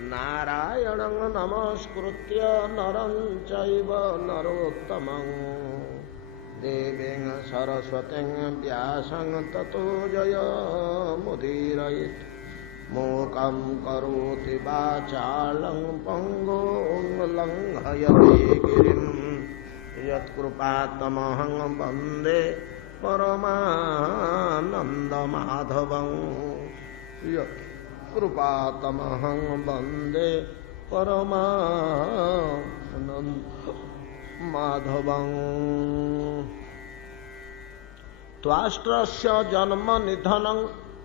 नारायणं नमस्कृत्य नरं चैव नरोत्तमं देवीं सरस्वतीं व्यासं ततो जयमुदीरयेत् मूकं करोति वाचालं पङ्गुं लङ्घयते गिरिं यत्कृपातमहं वन्दे परमानन्दमाधवं यत्कृपातमहं वन्दे परमानन्दमाधवं त्वाष्ट्रस्य जन्म निधनं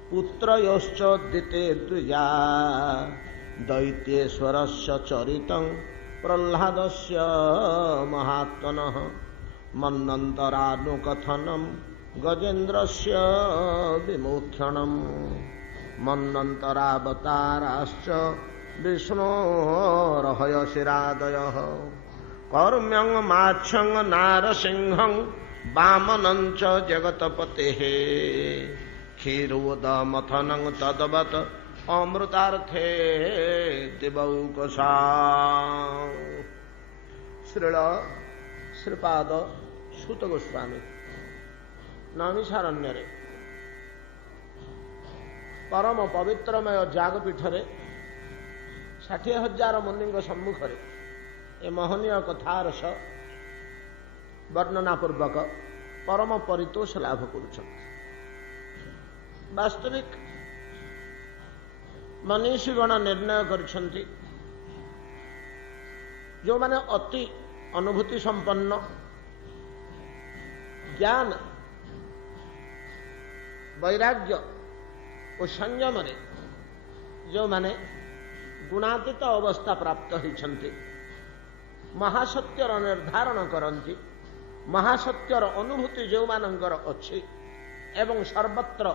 पुत्रयोश्च दिते द्विजा दैत्येश्वरस्य चरितं प्रह्लादस्य महात्मनः मन्वन्तरानुकथनं गजेन्द्रस्य विमुख्यणं मन्वन्तरावताराश्च विष्णोर्हयशिरादयः कर्म्यं माच्छं नारसिंहं वामनं च जगत्पतेः क्षीरोदमथनं तद्वत् अमृतार्थे दिवौकसा श्रील श्रीपाद सूत गोस्वामी नैमिषारण्य परम पवित्रमय जागपीठरे 60,000 मुनि सम्मुखरे ए महनीय कथारस वर्णनापूर्वक परम परितोष लाभ करुछन्ति। वास्तविक मनीषीगण निर्णय करिछन्ति जो माने अति अनुभूति संपन्न ज्ञान वैराग्य और संयम जो माने गुणातीत अवस्था प्राप्त होइछन्ति महासत्यर निर्धारण करन्ति महासत्यर अनुभूति जो मानकर अछि एवं सर्वत्र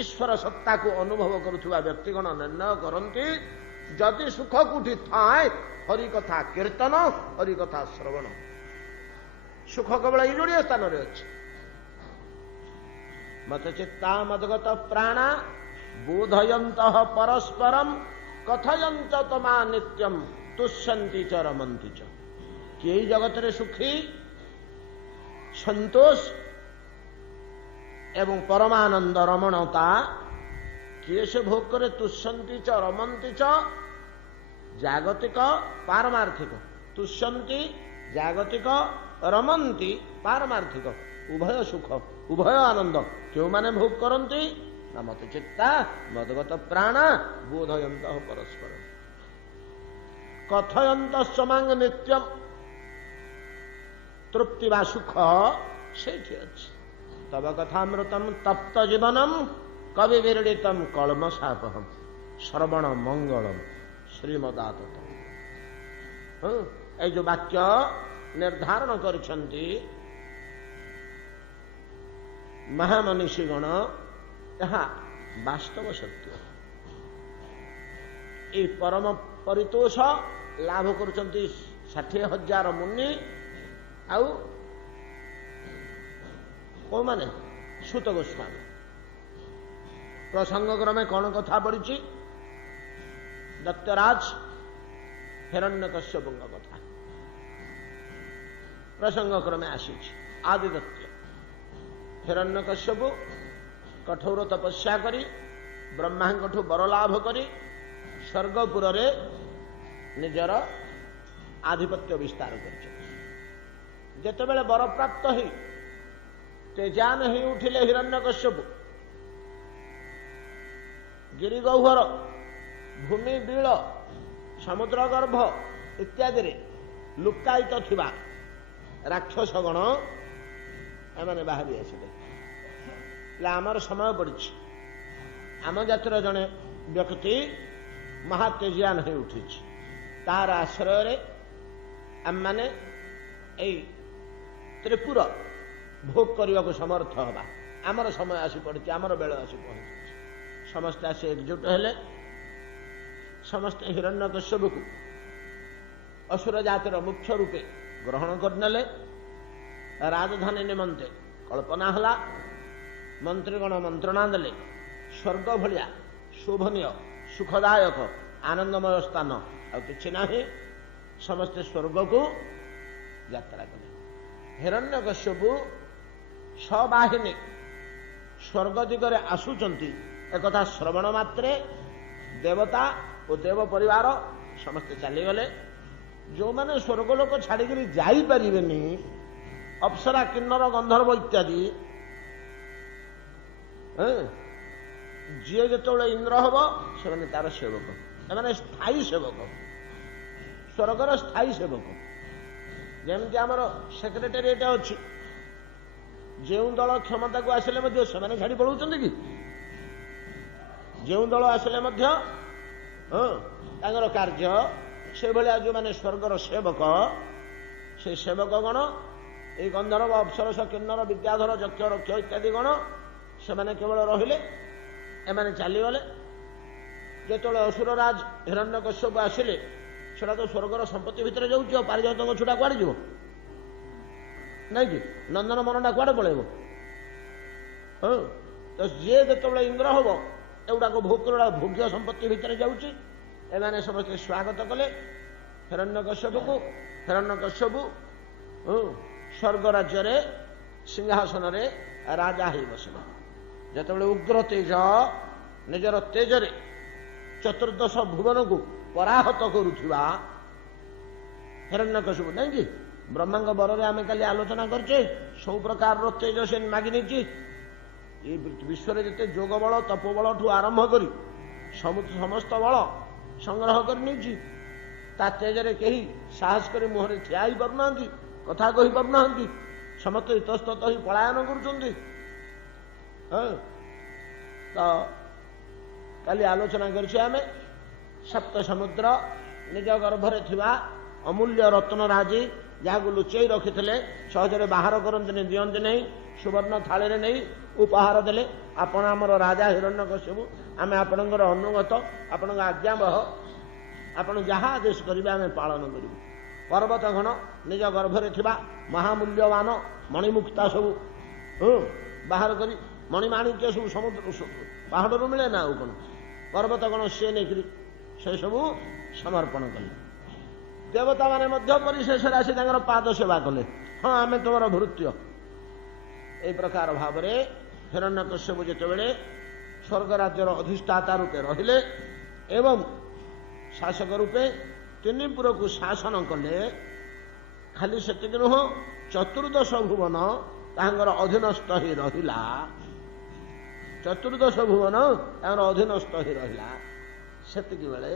ईश्वर सत्ता को अनुभव करुवा व्यक्तिगण निर्णय करन्ति जदि सुख कोठी थाए हरिकथा कीर्तन हरिकथा श्रवण सुख केवल ये जोड़िए स्थान रे अछि मत चित्ता मदगत प्राणा बोधयंत परस्परम कथयंत तमा नित्यम तुष्यन्ति च रमन्ति च कि जगत रे सुखी संतोष एवं परमानंद रमणता किए से भोग करे तुष्यन्ति च रमन्ति च जागतिक पारमार्थिक तुष्यन्ति जागतिक रमन्ति पारमार्थिक उभय सुख उभय आनंद क्यों माने भोग करन्ति न मत चित्ता मदगत प्राण बोधयंत परस्पर कथयंत समांग नित्यम तृप्ति वा सुख सेठी अछि तब कथामृतम तप्त जीवनम कवि विरडितम कलमशापहम श्रवण मंगलम श्रीमदाततम जो वाक्य निर्धारण करिछन्ति महामनीषीगण यहाँ वास्तव सत्य ये परम परितोष लाभ करुछन्ति 60,000 मुनि आउ को माने सूत गोस्वामी प्रसंग क्रमे कौन कथा पड़ी दत्तराज हिरण्यकश्यप कथा प्रसंग क्रमे आसी आदिदत्त हिरण्यकश्यप कठोर तपस्या करी ब्रह्मांकठू बरलाभ करी स्वर्गपुर रे निजर आधिपत्य विस्तार कर जेतेबेले बर प्राप्त ही तेजान ही उठिले हिरण्यकश्यप गिरिगह्वर भूमि बील समुद्र गर्भ इत्यादि रे लुकायित थिबा राक्षस गण एमाने बाहरी आसिले आमर समय पड़ी आम जातिर जड़े व्यक्ति महातेजियान हो उठी तार आश्रय आम मैंने त्रिपुर भोग करने को समर्थ हवा आमर समय आसी पड़ी आमर बेल आसी पहुंची समस्ते आसी एकजुट हेले समस्ते हिरण्यकश्यप को असुर जातिर मुख्य रूपे ग्रहण करने राजधानी निमंते कल्पना हला मंत्रीगण मंत्रणा देले स्वर्ग भलिया शोभनीय सुखदायक ଆନନ୍ଦମୟ ସ୍ଥାନ ଆଉ କିଛି ନାହିଁ। ସମସ୍ତେ ସ୍ୱର୍ଗକୁ ଯାତ୍ରା କଲେ। ହିରଣ୍ୟକଶ୍ୟପ ସବାହିନୀ ସ୍ୱର୍ଗ ଦିଗରେ ଆସୁଛନ୍ତି ଏକଥା ଶ୍ରବଣ ମାତ୍ରେ ଦେବତା ଓ ଦେବ ପରିବାର ସମସ୍ତେ ଚାଲିଗଲେ। ଯେଉଁମାନେ ସ୍ୱର୍ଗଲୋକ ଛାଡ଼ିକିରି ଯାଇପାରିବେନି, ଅପ୍ସରା କିନ୍ନର ଗନ୍ଧର୍ବ ଇତ୍ୟାଦି, ଯିଏ ଯେତେବେଳେ ଇନ୍ଦ୍ର ହବ ସେମାନେ ତାର ସେବକ, ଏମାନେ ସ୍ଥାୟୀ ସେବକ, ସ୍ୱର୍ଗର ସ୍ଥାୟୀ ସେବକ। ଯେମିତି ଆମର ସେକ୍ରେଟାରିଏଟ ଅଛି, ଯେଉଁ ଦଳ କ୍ଷମତାକୁ ଆସିଲେ ମଧ୍ୟ ସେମାନେ ଛାଡ଼ି ପଳାଉଛନ୍ତି କି? ଯେଉଁ ଦଳ ଆସିଲେ ମଧ୍ୟ ତାଙ୍କର କାର୍ଯ୍ୟ ସେଭଳିଆ। ଯେଉଁମାନେ ସ୍ୱର୍ଗର ସେବକ, ସେ ସେବକ ଗଣ, ଏଇ ଗନ୍ଧର୍ବ ଅପ୍ସରସ କିନ୍ନର ବିଦ୍ୟାଧର ଯକ୍ଷ ରକ୍ଷ ଇତ୍ୟାଦି ଗଣ, ସେମାନେ କେବଳ ରହିଲେ, ଏମାନେ ଚାଲିଗଲେ। ଯେତେବେଳେ ଅସୁରରାଜ ହିରଣ୍ୟକଶ୍ୟପ ଆସିଲେ, ସେଟା ତ ସ୍ୱର୍ଗର ସମ୍ପତ୍ତି ଭିତରେ ଯାଉଛି, ଆଉ ପାରିଜାତଙ୍କ ଛୁଟା କୁଆଡ଼େ ଯିବ? ନାଇଁ କି? ନନ୍ଦନ ମନଟା କୁଆଡ଼େ ପଳେଇବ? ତ ଯିଏ ଯେତେବେଳେ ଇନ୍ଦ୍ର ହବ, ଏଗୁଡ଼ାକ ଭୋଗ୍ୟ ସମ୍ପତ୍ତି ଭିତରେ ଯାଉଛି। ଏମାନେ ସମସ୍ତେ ସ୍ୱାଗତ କଲେ ହିରଣ୍ୟକଶ୍ୟପକୁ। ହିରଣ୍ୟକଶ୍ୟପ ସ୍ୱର୍ଗ ରାଜ୍ୟରେ ସିଂହାସନରେ ରାଜା ହେଇ ବସିଲେ। ଯେତେବେଳେ ଉଗ୍ର ତେଜ ନିଜର ତେଜରେ ଚତୁର୍ଦ୍ଦଶ ଭୁବନକୁ ପରାହତ କରୁଥିବା ହିରଣ୍ୟକଶ୍ୟପ, ନାଇଁ କି? ବ୍ରହ୍ମାଙ୍କ ବରରେ ଆମେ କାଲି ଆଲୋଚନା କରିଛେ, ସବୁ ପ୍ରକାରର ତେଜ ସେ ମାଗି ନେଇଛି। ଏ ବିଶ୍ୱରେ ଯେତେ ଯୋଗ ବଳ ତପୋବଳଠୁ ଆରମ୍ଭ କରି ସମସ୍ତ ବଳ ସଂଗ୍ରହ କରି ନେଇଛି। ତା ତେଜରେ କେହି ସାହସ କରି ମୁହଁରେ ଠିଆ ହେଇପାରୁନାହାନ୍ତି, କଥା କହିପାରୁନାହାନ୍ତି, ସମସ୍ତେ ଇତସ୍ତତ ହୋଇ ପଳାୟନ କରୁଛନ୍ତି। ତ କାଲି ଆଲୋଚନା କରିଛେ ଆମେ, ସପ୍ତ ସମୁଦ୍ର ନିଜ ଗର୍ଭରେ ଥିବା ଅମୂଲ୍ୟ ରତ୍ନରାଜି ଯାହାକୁ ଲୁଚେଇ ରଖିଥିଲେ, ସହଜରେ ବାହାର କରନ୍ତିନି, ଦିଅନ୍ତି ନାହିଁ, ସୁବର୍ଣ୍ଣ ଥାଳିରେ ନେଇ ଉପହାର ଦେଲେ। ଆପଣ ଆମର ରାଜା ହିରଣ୍ୟକଶ୍ୟପ, ଆମେ ଆପଣଙ୍କର ଅନୁଗତ, ଆପଣଙ୍କ ଆଜ୍ଞାବହ, ଆପଣ ଯାହା ଆଦେଶ କରିବେ ଆମେ ପାଳନ କରିବୁ। ପର୍ବତ ଘନ ନିଜ ଗର୍ଭରେ ଥିବା ମହାମୂଲ୍ୟବାନ ମଣିମୁକ୍ତା ସବୁ ବାହାର କରି, ମଣିମାଣିକ୍ୟ ସବୁ ସମୁଦ୍ର ପାହାଡ଼ରୁ ମିଳେ ନା ଆଉ କ'ଣ? ପର୍ବତ ଗଣ ସିଏ ନେଇକରି ସେ ସବୁ ସମର୍ପଣ କଲେ। ଦେବତାମାନେ ମଧ୍ୟ ପରିଶେଷରେ ଆସି ତାଙ୍କର ପାଦ ସେବା କଲେ। ହଁ, ଆମେ ତୁମର ଭୃତ୍ୟ। ଏହି ପ୍ରକାର ଭାବରେ ହିରଣ୍ୟକଶ୍ୟପ ଯେତେବେଳେ ସ୍ୱର୍ଗ ରାଜ୍ୟର ଅଧିଷ୍ଠାତା ରୂପେ ରହିଲେ ଏବଂ ଶାସକ ରୂପେ ତିନିପୁରକୁ ଶାସନ କଲେ, ଖାଲି ସେତିକି ନୁହଁ, ଚତୁର୍ଦ୍ଦଶ ଭୁବନ ତାଙ୍କର ଅଧୀନସ୍ଥ ହୋଇ ରହିଲା। ଚତୁର୍ଦ୍ଦଶ ଭୁବନ ତାଙ୍କର ଅଧୀନସ୍ଥ ହୋଇ ରହିଲା। ସେତିକି ବେଳେ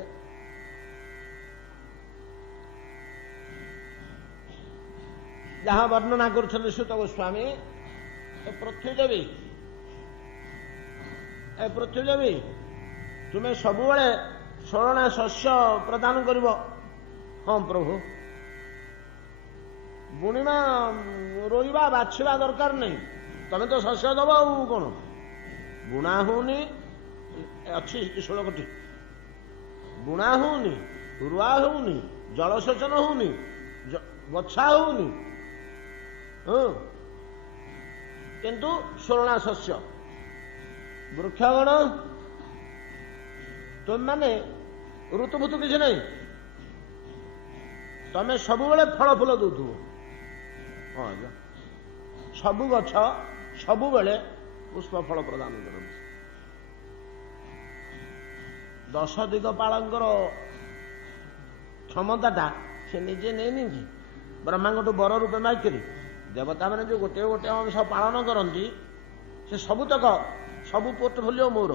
ଯାହା ବର୍ଣ୍ଣନା କରୁଛନ୍ତି ସୁତ ଗୋସ୍ୱାମୀ, ଏ ପୃଥ୍ୱୀଦେବୀ ତୁମେ ସବୁବେଳେ ଷୋଳଣା ଶସ୍ୟ ପ୍ରଦାନ କରିବ। ହଁ ପ୍ରଭୁ, ବୁଣିବା ରୋଇବା ବାଛିବା ଦରକାର ନାହିଁ, ତମେ ତ ଶସ୍ୟ ଦବ ଆଉ କ'ଣ? ବୁଣା ହଉନି, ଅଛି ଷୋଳକଟି, ବୁଣା ହଉନି, ରୁଆ ହଉନି, ଜଳସେଚନ ହଉନି, ବଛା ହଉନି, କିନ୍ତୁ ଷୋଳଣା ଶସ୍ୟ। ବୃକ୍ଷଗଣ ତୁମମାନେ ଋତୁଭୂତୁ କିଛି ନାହିଁ, ତମେ ସବୁବେଳେ ଫଳ ଫୁଲ ଦଉଥିବ। ହଁ ଆଜ୍ଞା, ସବୁ ଗଛ ସବୁବେଳେ ପୁଷ୍ପ ଫଳ ପ୍ରଦାନ କରନ୍ତି। 10 ଦିଗପାଳଙ୍କର କ୍ଷମତାଟା ସେ ନିଜେ ନେଇନି କି? ବ୍ରହ୍ମାଙ୍କଠୁ ବର ରୂପେ ମାଇକିରି ଦେବତାମାନେ ଯେଉଁ ଗୋଟିଏ ଗୋଟିଏ ଅଂଶ ପାଳନ କରନ୍ତି, ସେ ସବୁତକ, ସବୁ ପୋର୍ଟଫୋଲିଓ ମୋର,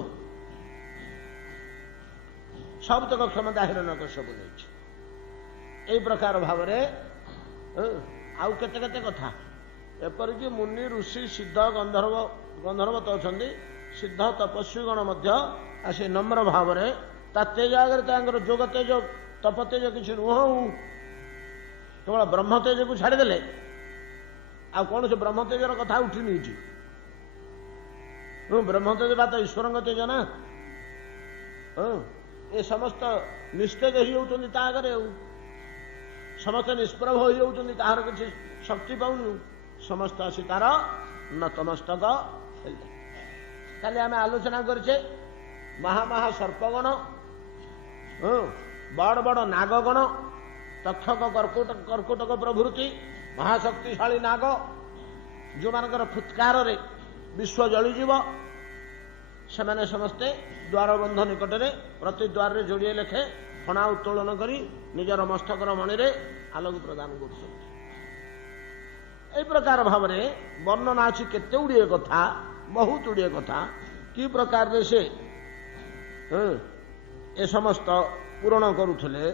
ସବୁତକ କ୍ଷମତା ହିରଣ୍ୟକଶ୍ୟପ ନେଇଛି। ଏହି ପ୍ରକାର ଭାବରେ ଆଉ କେତେ କେତେ କଥା, ଏପରିକି ମୁନି ଋଷି ସିଦ୍ଧ ଗନ୍ଧର୍ବ ତ ଅଛନ୍ତି, ସିଦ୍ଧ ତପସ୍ୱୀଗଣ ମଧ୍ୟ ଆସି ନମ୍ର ଭାବରେ ତା ତେଜ ଆଗରେ ତାଙ୍କର ଯୋଗ ତେଜ ତପ ତେଜ କିଛି ନୁହଁ, କେବଳ ବ୍ରହ୍ମ ତେଜକୁ ଛାଡ଼ିଦେଲେ ଆଉ କୌଣସି ବ୍ରହ୍ମ ତେଜର କଥା ଉଠିନି ଏଠି। ବ୍ରହ୍ମ ତେଜ ବା ତ ଈଶ୍ୱରଙ୍କ ତେଜ ନା। ଏ ସମସ୍ତ ନିସ୍ତେଜ ହେଇଯାଉଛନ୍ତି ତା ଆଗରେ, ଆଉ ସମସ୍ତେ ନିଷ୍ପ୍ରଭ ହେଇଯାଉଛନ୍ତି, ତାହାର କିଛି ଶକ୍ତି ପାଉନି, ସମସ୍ତ ଆସି ତାର ନତମସ୍ତକ ହେଲେ। କାଲି ଆମେ ଆଲୋଚନା କରିଛେ ମହାମହା ସର୍ପଗଣ बड़ बड़ नागगण तक्षक कर्कुटक प्रभृति महाशक्तिशाली नाग जो मानकर फुत्कार विश्व जलिजीव सेमाने समस्ते द्वारबंध निकट में प्रति द्वार जोड़े लेखे फणा उत्तोलन करी निजर मस्तकर मणि आलोक प्रदान कर प्रकार भाव वर्णना अच्छी केते गुड़िए कथा बहुत गुड़िए कथा कि प्रकार से ए समस्त पूरण करुले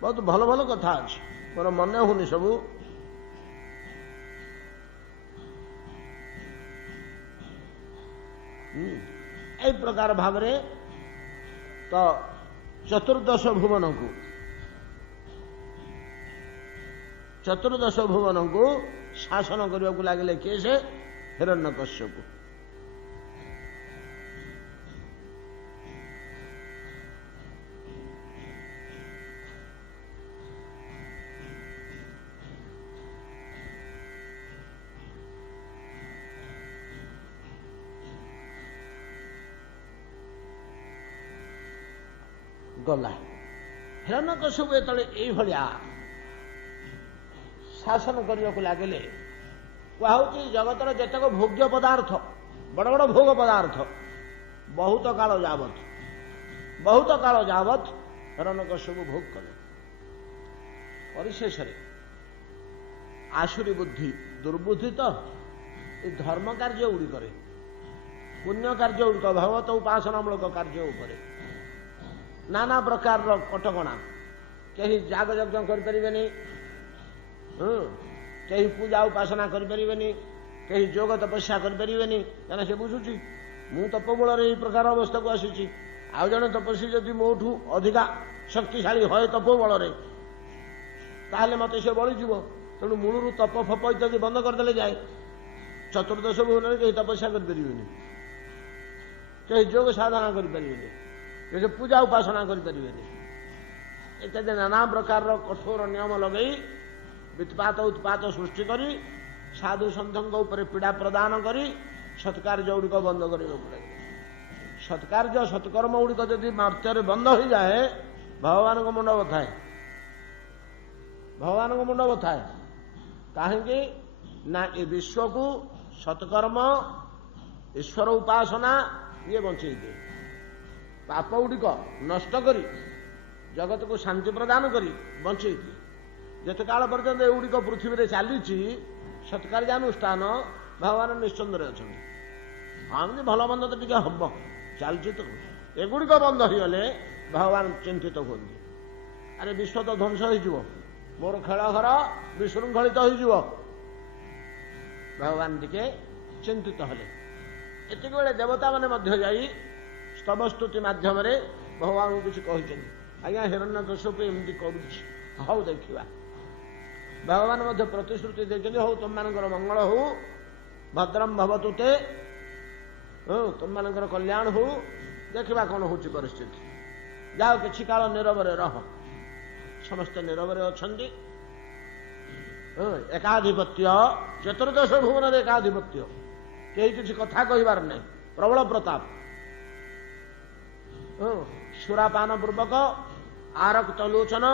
बहुत भल भल कथा अच्छी मोर मन हुनी सबू ए प्रकार भाव तो चतुर्दश भुवन को शासन करने को लगे किए से हिरण्यकश्यप गला हिरण्यकश्यप ये भाया शासन करने को लगे कहुची जगतर जेतक भोग्य पदार्थ बड़ बड़ भोग पदार्थ बहुत काल जावत हिरण्यकश्यप भोग कले परिशेष आसुरी बुद्धि दुर्बुद्धि तो धर्म कार्य गुड़िक पुण्य कार्य गुड़िक भगवत उपासनामूलक कार्य उपरे नाना प्रकार कटकणा कहीं जाग यज्ञ करें कहीं पूजा उपासना करें कहीं जोग तपस्या करें क्या से बुझुची मु तपोबल प्रकार अवस्था को आसी आउ जड़े तपस्वी जदि मोठू अधिका शक्तिशाली है तपोबल ताहले मत से बलिजीव तेणु मूलर तप फप इत्यादि बंद करदे जाए चतुर्दश भुवन कहीं तपस्या करें कहीं जोग साधना करें कि पूजा उपासना करें इत्यादि नाना प्रकार कठोर नियम लगे वित्पात उत्पात सृष्टि करी साधु सन्थों ऊपर पीड़ा प्रदान करी सत्कार्य गुड़िक बंद कर सत्कार्य सत्कर्म गुड़िक जदि मार्त्य बंद हो जाए भगवान को मुंड बथाए कहीं ना ये विश्व को सत्कर्म ईश्वर उपासना ये बचे दिए पाप गुड़िक नष्ट करी जगत को शांति प्रदान करी बचे दिए जिते काल पर्यंत एगुड़िक पृथ्वी में चली सत्कार्यानुष्ठान भगवान निश्चंदे अच्छा हाँ भल मंद तो टे हम चलती तो एगुड़िक बंद हो गले भगवान चिंतित तो हमें अरे विश्व तो ध्वंस हो मोर खेल घर विशृंखलित हो भगवान टिके चिंतित हेले एतिक बेले देवता मैंने जाई स्तवस्तुति मध्यम भगवान को किसी कहते आज्ञा हिरण्यकश्यप एमती करुच्छी हौ देखा भगवान मध्य प्रतिश्रुति देखते हौ तुम मानकर मंगल हो भद्रम भवतु ते तुम मानकर कल्याण हो देखा कौन हो परिस्थिति जाओ कि काल नीरव रह समस्ते नीरव अच्छा एकाधिपत्य चतुर्दश भुवन एकाधिपत्य कहीं किसी कथा कहबार नहीं प्रबल प्रताप सुरापान पूर्वक आरक्त लोचन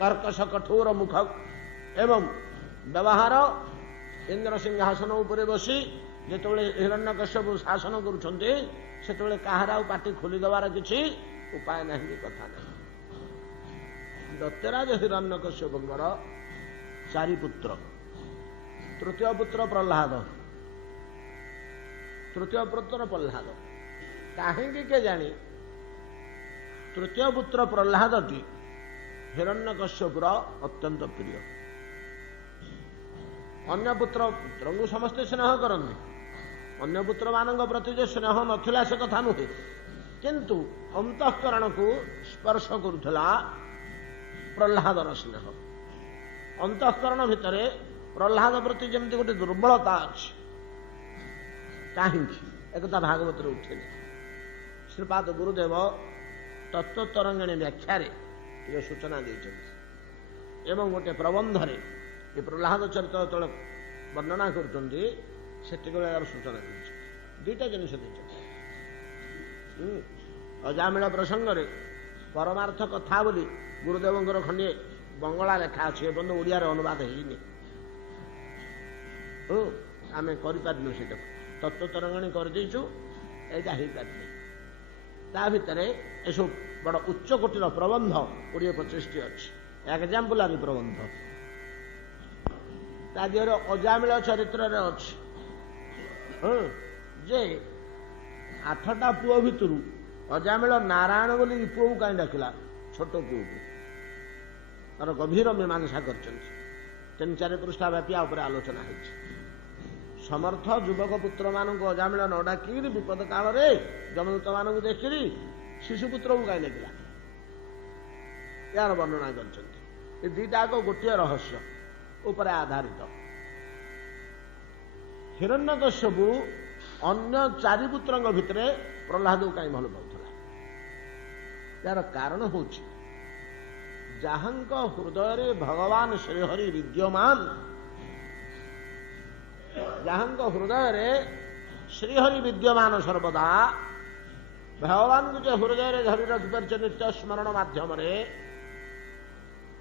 कर्कश कठोर मुख एवं व्यवहार इंद्र सिंहासन उपरे बसी जिते हिरण्यकश्यप शासन करुछन्ते सेतेबेले काहार पाटी खोलीदेवार किसी उपाय नहीं कथा नहीं दत्तराज हिरण्यकश्यपंकर चारि पुत्र तृतीय पुत्र प्रह्लाद कहीं के जानी तृतीय पुत्र प्रह्लादी हिरण्यकश्यपुर अत्यंत प्रिय अन्य पुत्र को समस्ते स्नेह करते अन्य पुत्र मान प्रति जो स्नेह नथिला से कथा नुहे किंतु अंतःकरण को स्पर्श करुला प्रह्लादर स्नेह अंतःकरण भितर प्रह्लाद प्रति जमती गोटे दुर्बलता अच्छी कहीं एक भागवत उठे श्रीपाद गुरुदेव तत्वतरंगिणी व्याख्या सूचना देते गोटे प्रबंध ये प्रह्लाद चरित्र जो वर्णना कर सूचना दीटा जिन ଅଜାମିଳ ପ୍ରସଙ୍ଗରେ ପରମାର୍ଥ କଥା ବୋଲି ଗୁରୁଦେବଙ୍କର ଖଣ୍ଡିଏ ବଙ୍ଗଳା ଲେଖା ଅଛି, ଏପର୍ଯ୍ୟନ୍ତ ଓଡ଼ିଆରେ ଅନୁବାଦ ହେଇନି। ଆମେ କରିପାରିଲୁ ସେଇଟାକୁ, ତତ୍ତ୍ୱତରଙ୍ଗଣୀ କରିଦେଇଛୁ, ଏଇଟା ହେଇପାରିନି। ତା ଭିତରେ ଏସବୁ ବଡ଼ ଉଚ୍ଚ କୋଟିର ପ୍ରବନ୍ଧ 20-25ଟି ଅଛି, ଏକ୍ଜାମ୍ପଲାରୀ ପ୍ରବନ୍ଧ। ତା ଦେହରେ ଅଜାମିଳ ଚରିତ୍ରରେ ଅଛି ଯେ 8ଟା ପୁଅ ଭିତରୁ ଅଜାମିଳ ନାରାୟଣ ବୋଲି ପୁଅକୁ କାହିଁ ଡାକିଲା, ଛୋଟ ପୁଅକୁ। ତାର ଗଭୀର ମୀମାଂସା କରିଛନ୍ତି, 3-4 ପୃଷ୍ଠା ବ୍ୟାପୀ ଉପରେ ଆଲୋଚନା ହେଇଛି। ସମର୍ଥ ଯୁବକ ପୁତ୍ରମାନଙ୍କୁ ଅଜାମିଳ ନ ଡାକିକିରି ବିପଦ କାଳରେ ଯମଦୂତମାନଙ୍କୁ ଦେଖିରି ଶିଶୁପୁତ୍ରକୁ କାହିଁ ଡାକିଲା, ଏହାର ବର୍ଣ୍ଣନା କରିଛନ୍ତି। ଏ ଦିଟାକ ଗୋଟିଏ ରହସ୍ୟ ଉପରେ ଆଧାରିତ। ହିରଣ୍ୟକଶ୍ୟପ ଅନ୍ୟ 4 ପୁତ୍ରଙ୍କ ଭିତରେ ପ୍ରହ୍ଲାଦକୁ କାହିଁ ଭଲ ପାଉଥିଲା, ଏହାର କାରଣ ହେଉଛି ଯାହାଙ୍କ ହୃଦୟରେ ଭଗବାନ ଶ୍ରୀହରି ବିଦ୍ୟମାନ, ଯାହାଙ୍କ ହୃଦୟରେ ଶ୍ରୀହରି ବିଦ୍ୟମାନ ସର୍ବଦା, ଭଗବାନଙ୍କୁ ଯେ ହୃଦୟରେ ଧରି ରଖିପାରିଛ ନିତ୍ୟ ସ୍ମରଣ ମାଧ୍ୟମରେ,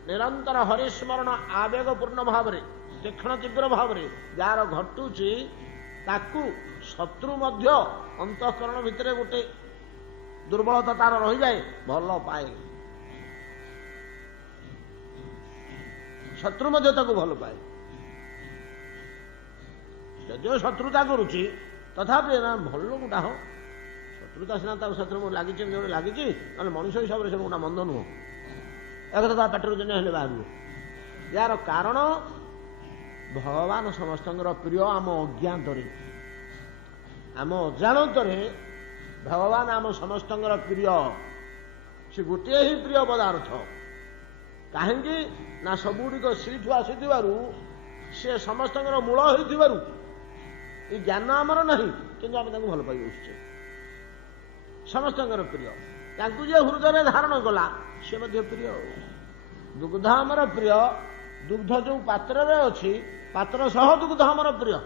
ନିରନ୍ତର ହରିସ୍ମରଣ ଆବେଗପୂର୍ଣ୍ଣ ଭାବରେ, ତୀକ୍ଷ୍ଣ ତୀବ୍ର ଭାବରେ ଯାହାର ଘଟୁଛି, ତାକୁ ଶତ୍ରୁ ମଧ୍ୟ ଅନ୍ତଃକରଣ ଭିତରେ ଗୋଟେ ଦୁର୍ବଳତା ତାର ରହିଯାଏ, ଭଲ ପାଏ। ଶତ୍ରୁ ମଧ୍ୟ ତାକୁ ଭଲ ପାଏ। ଯଦିଓ ଶତ୍ରୁତା କରୁଛି, ତଥାପି ଭଲ ଲୋକଟା ହୋ, ଶତ୍ରୁତା ସିନା ତାକୁ ଶତ୍ରୁ ଲାଗିଛି, ଯୋଉଟା ଲାଗିଛି, ନହେଲେ ମଣିଷ ହିସାବରେ ସେ ଗୋଟା ମନ୍ଦ ନୁହଁ। ଏକଥା ତା ପାଟିରୁ ଦିନେ ହେଲେ ବାହାରିବ। ଯାହାର କାରଣ ଭଗବାନ ସମସ୍ତଙ୍କର ପ୍ରିୟ। ଆମ ଅଜ୍ଞାତରେ, ଆମ ଅଜାଣତରେ ଭଗବାନ ଆମ ସମସ୍ତଙ୍କର ପ୍ରିୟ। ସେ ଗୋଟିଏ ହିଁ ପ୍ରିୟ ପଦାର୍ଥ। କାହିଁକି ନା ସବୁଗୁଡ଼ିକ ସେଇଠୁ ଆସିଥିବାରୁ, ସେ ସମସ୍ତଙ୍କର ମୂଳ ହୋଇଥିବାରୁ ଏ ଜ୍ଞାନ ଆମର ନାହିଁ, କିନ୍ତୁ ଆମେ ତାଙ୍କୁ ଭଲ ପାଇ ବସୁଛେ। ସମସ୍ତଙ୍କର ପ୍ରିୟ। ତାଙ୍କୁ ଯିଏ ହୃଦୟରେ ଧାରଣ କଲା ସେ ମଧ୍ୟ ପ୍ରିୟ। ଦୁଗ୍ଧ ଆମର ପ୍ରିୟ। ଦୁଗ୍ଧ ଯେଉଁ ପାତ୍ରରେ ଅଛି, ପାତ୍ର ସହ ଦୁଗ୍ଧ ଆମର ପ୍ରିୟ।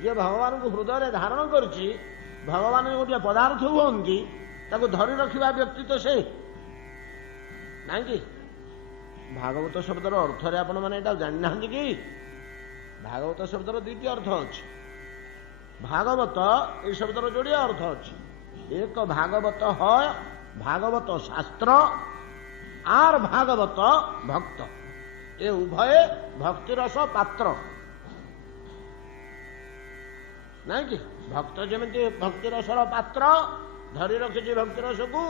ଯିଏ ଭଗବାନଙ୍କୁ ହୃଦୟରେ ଧାରଣ କରିଛି, ଭଗବାନ ଗୋଟିଏ ପଦାର୍ଥ ହୁଅନ୍ତି, ତାକୁ ଧରି ରଖିବା ବ୍ୟକ୍ତି ତ ସେ ନାଇଁ କି? ଭାଗବତ ଶବ୍ଦର ଅର୍ଥରେ ଆପଣମାନେ ଏଇଟା ଜାଣିନାହାନ୍ତି କି? ଭାଗବତ ଶବ୍ଦର 2ଟି ଅର୍ଥ ଅଛି। ଭାଗବତ এই শব্দর যোড়িয়ে অর্থ আছে। এক ভাগবত হয় ভাগবত শাস্ত্র, আর ভাগবত ভক্ত। এ উভয়ে ভক্তিরস পাত্র নাই কি? ভক্ত যেমিতি ভক্তিরসর পাত্র ধরি রখিছে ভক্তিরসকু,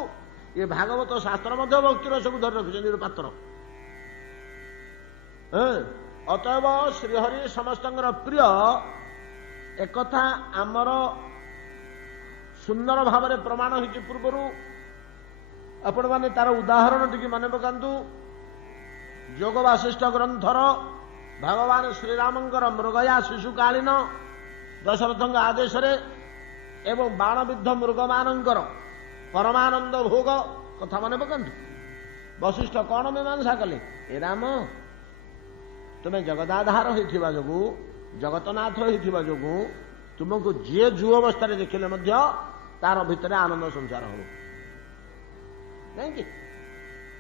এ ভাগবত শাস্ত্র মধ্যে ভক্তিরসকু ধরি রখিছেন পাত্র। অতএব শ্রীহরি সমস্তଙ୍କର প্রিয়। একথা আমার সুন্দর ভাবে প্রমাণ হয়েছে পূর্বরু। আপন মানে তার উদাহরণ টিকে মনে পকান্তু। যোগ বাসিষ্ঠ গ্রন্থর ভগবান শ্রীরামঙ্কর মৃগয়া শিশুকালীন দশরথଙ୍କ আদেশরে এবং বাণবিদ্ধ মৃগମାନଙ୍କର পরমানন্দ ভোগ কথা মনে পকান্তু। বশিষ্ঠ কଣ মীমাଂସା কলে? ଏ ରାମ, ତୁମେ ଜଗଦାଧାର ହୋଇଥିବା ଯୋଗୁଁ, ଜଗତନାଥ ହୋଇଥିବା ଯୋଗୁଁ ତୁମକୁ ଯିଏ ଯୁବ ଅବସ୍ଥାରେ ଦେଖିଲେ ମଧ୍ୟ ତାର ଭିତରେ ଆନନ୍ଦ ସଞ୍ଚାର ହବ। କାହିଁକି?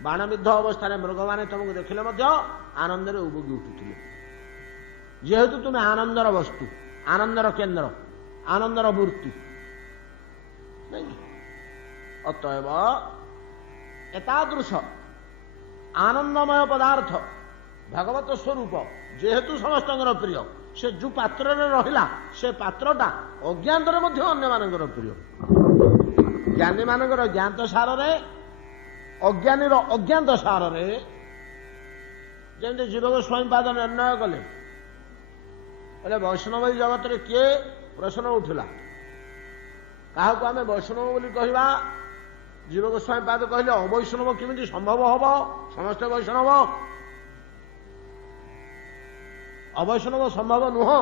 ବାଣବିଦ୍ଧ ଅବସ୍ଥାରେ ମୃଗମାନେ ତୁମକୁ ଦେଖିଲେ ମଧ୍ୟ ଆନନ୍ଦରେ ଉବୁକି ଉଠୁଥିଲେ। ଯେହେତୁ ତୁମେ ଆନନ୍ଦର ବସ୍ତୁ, ଆନନ୍ଦର କେନ୍ଦ୍ର, ଆନନ୍ଦର ମୂର୍ତ୍ତି। ଅତଏବ ଏତାଦୃଶ ଆନନ୍ଦମୟ ପଦାର୍ଥ ଭଗବତ ସ୍ୱରୂପ ଯେହେତୁ ସମସ୍ତଙ୍କର ପ୍ରିୟ, ସେ ଯୋଉ ପାତ୍ରରେ ରହିଲା ସେ ପାତ୍ରଟା ଅଜ୍ଞାତରେ ମଧ୍ୟ ଅନ୍ୟମାନଙ୍କର ପ୍ରିୟ। ଜ୍ଞାନୀମାନଙ୍କର ଜ୍ଞାତ ସାରରେ, ଅଜ୍ଞାନୀର ଅଜ୍ଞାତ ସାରରେ ଯେମିତି ଜୀବକ ସ୍ୱୟଂପାଦ ନିର୍ଣ୍ଣୟ କଲେ। ହେଲେ ବୈଷ୍ଣବ ଜଗତରେ କିଏ? ପ୍ରଶ୍ନ ଉଠିଲା, କାହାକୁ ଆମେ ବୈଷ୍ଣବ ବୋଲି କହିବା? ଜୀବକ ସ୍ୱୟଂପାଦ କହିଲେ ଅବୈଷ୍ଣବ କେମିତି ସମ୍ଭବ ହବ? ସମସ୍ତେ ବୈଷ୍ଣବ। ଅବୈଷ୍ଣବ ସମ୍ଭବ ନୁହଁ।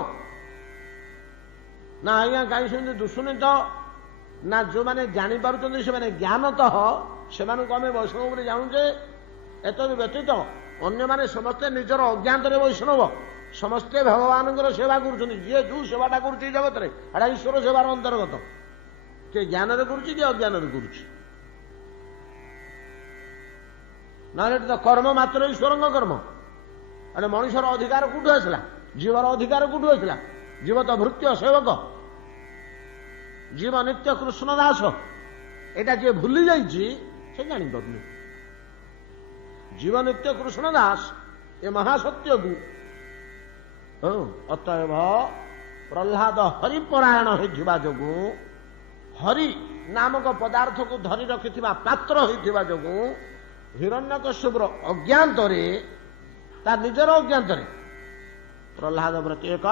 ନା ଆଜ୍ଞା କାହିଁ ସେମିତି ଦୁଶୁନି ତ? ନା ଯୋଉମାନେ ଜାଣିପାରୁଛନ୍ତି ସେମାନେ ଜ୍ଞାନତଃ ସେମାନଙ୍କୁ ଆମେ ବୈଷ୍ଣବ ବୋଲି ଜାଣୁଛେ। ଏତଦ୍ ବ୍ୟତୀତ ଅନ୍ୟମାନେ ସମସ୍ତେ ନିଜର ଅଜ୍ଞାତରେ ବୈଷ୍ଣବ। ସମସ୍ତେ ଭଗବାନଙ୍କର ସେବା କରୁଛନ୍ତି। ଯିଏ ଯୋଉ ସେବାଟା କରୁଛି ଜଗତରେ ଏଟା ଈଶ୍ୱର ସେବାର ଅନ୍ତର୍ଗତ। କିଏ ଜ୍ଞାନରେ କରୁଛି, କିଏ ଅଜ୍ଞାନରେ କରୁଛି। ନହେଲେ ଏଠି ତ କର୍ମ ମାତ୍ର ଈଶ୍ୱରଙ୍କ କର୍ମ। ଏଣେ ମଣିଷର ଅଧିକାର କୋଉଠୁ ଆସିଲା? ଜୀବର ଅଧିକାର କୋଉଠୁ ଆସିଲା? ଜୀବ ତ ଭୃତ୍ୟ ସେବକ, ଜୀବ ନିତ୍ୟ କୃଷ୍ଣ ଦାସ। ଏଇଟା ଯିଏ ଭୁଲି ଯାଇଛି ସେ ଜାଣିପାରୁନି। ଜୀବ ନିତ୍ୟ କୃଷ୍ଣ ଦାସ ଏ ମହାସତ୍ୟକୁ ଅତଏବ ପ୍ରହ୍ଲାଦ ହରିପରାୟଣ ହୋଇଥିବା ଯୋଗୁଁ, ହରି ନାମକ ପଦାର୍ଥକୁ ଧରି ରଖିଥିବା ପାତ୍ର ହୋଇଥିବା ଯୋଗୁଁ ହିରଣ୍ୟକଶ୍ୟପର ଅଜ୍ଞାତରେ, ତା ନିଜର ଅଜ୍ଞାତରେ ପ୍ରହ୍ଲାଦ ପ୍ରତି ଏକ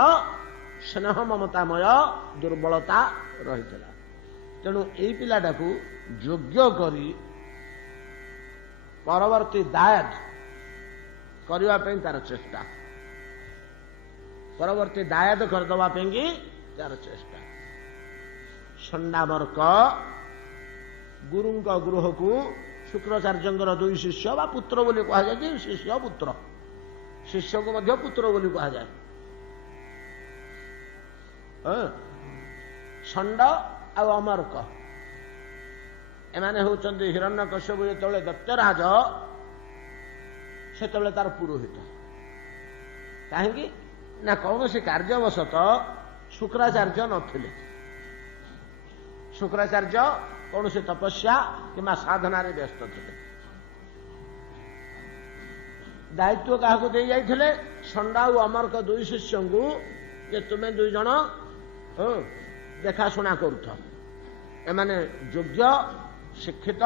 ସ୍ନେହ ମମତାମୟ ଦୁର୍ବଳତା ରହିଥିଲା। ତେଣୁ ଏଇ ପିଲାଟାକୁ ଯୋଗ୍ୟ କରି ପରବର୍ତ୍ତୀ ଦାୟାଦ କରିବା ପାଇଁ ତାର ଚେଷ୍ଟା, ପରବର୍ତ୍ତୀ ଦାୟାଦ କରିଦେବା ପାଇଁ ତାର ଚେଷ୍ଟା। ଷଣ୍ଡାମର୍କ ଗୁରୁଙ୍କ ଗୃହକୁ ଶୁକ୍ରାଚାର୍ଯ୍ୟଙ୍କର ଦୁଇ ଶିଷ୍ୟ ବା ପୁତ୍ର ବୋଲି କୁହାଯାଏ। ଯେ ଶିଷ୍ୟ ପୁତ୍ର, ଶିଷ୍ୟକୁ ମଧ୍ୟ ପୁତ୍ର ବୋଲି କୁହାଯାଏ। ଷଣ୍ଡ ଆଉ ଅମର୍କ ଏମାନେ ହେଉଛନ୍ତି ହିରଣ୍ୟକଶ୍ୟପ ଯେତେବେଳେ ଦୈତ୍ୟରାଜ, ସେତେବେଳେ ତାର ପୁରୋହିତ। କାହିଁକି ନା କୌଣସି କାର୍ଯ୍ୟବଶତଃ ଶୁକ୍ରାଚାର୍ଯ୍ୟ ନଥିଲେ। ଶୁକ୍ରାଚାର୍ଯ୍ୟ କୌଣସି ତପସ୍ୟା କିମ୍ବା ସାଧନାରେ ବ୍ୟସ୍ତ ଥିଲେ। ଦାୟିତ୍ୱ କାହାକୁ ଦେଇ ଯାଇଥିଲେ? ଷଣ୍ଡ ଆଉ ଅମର୍କ ଦୁଇ ଶିଷ୍ୟଙ୍କୁ, ଯେ ତୁମେ ଦୁଇ ଜଣ ଦେଖାଶୁଣା କରୁଥ। ଏମାନେ ଯୋଗ୍ୟ, ଶିକ୍ଷିତ,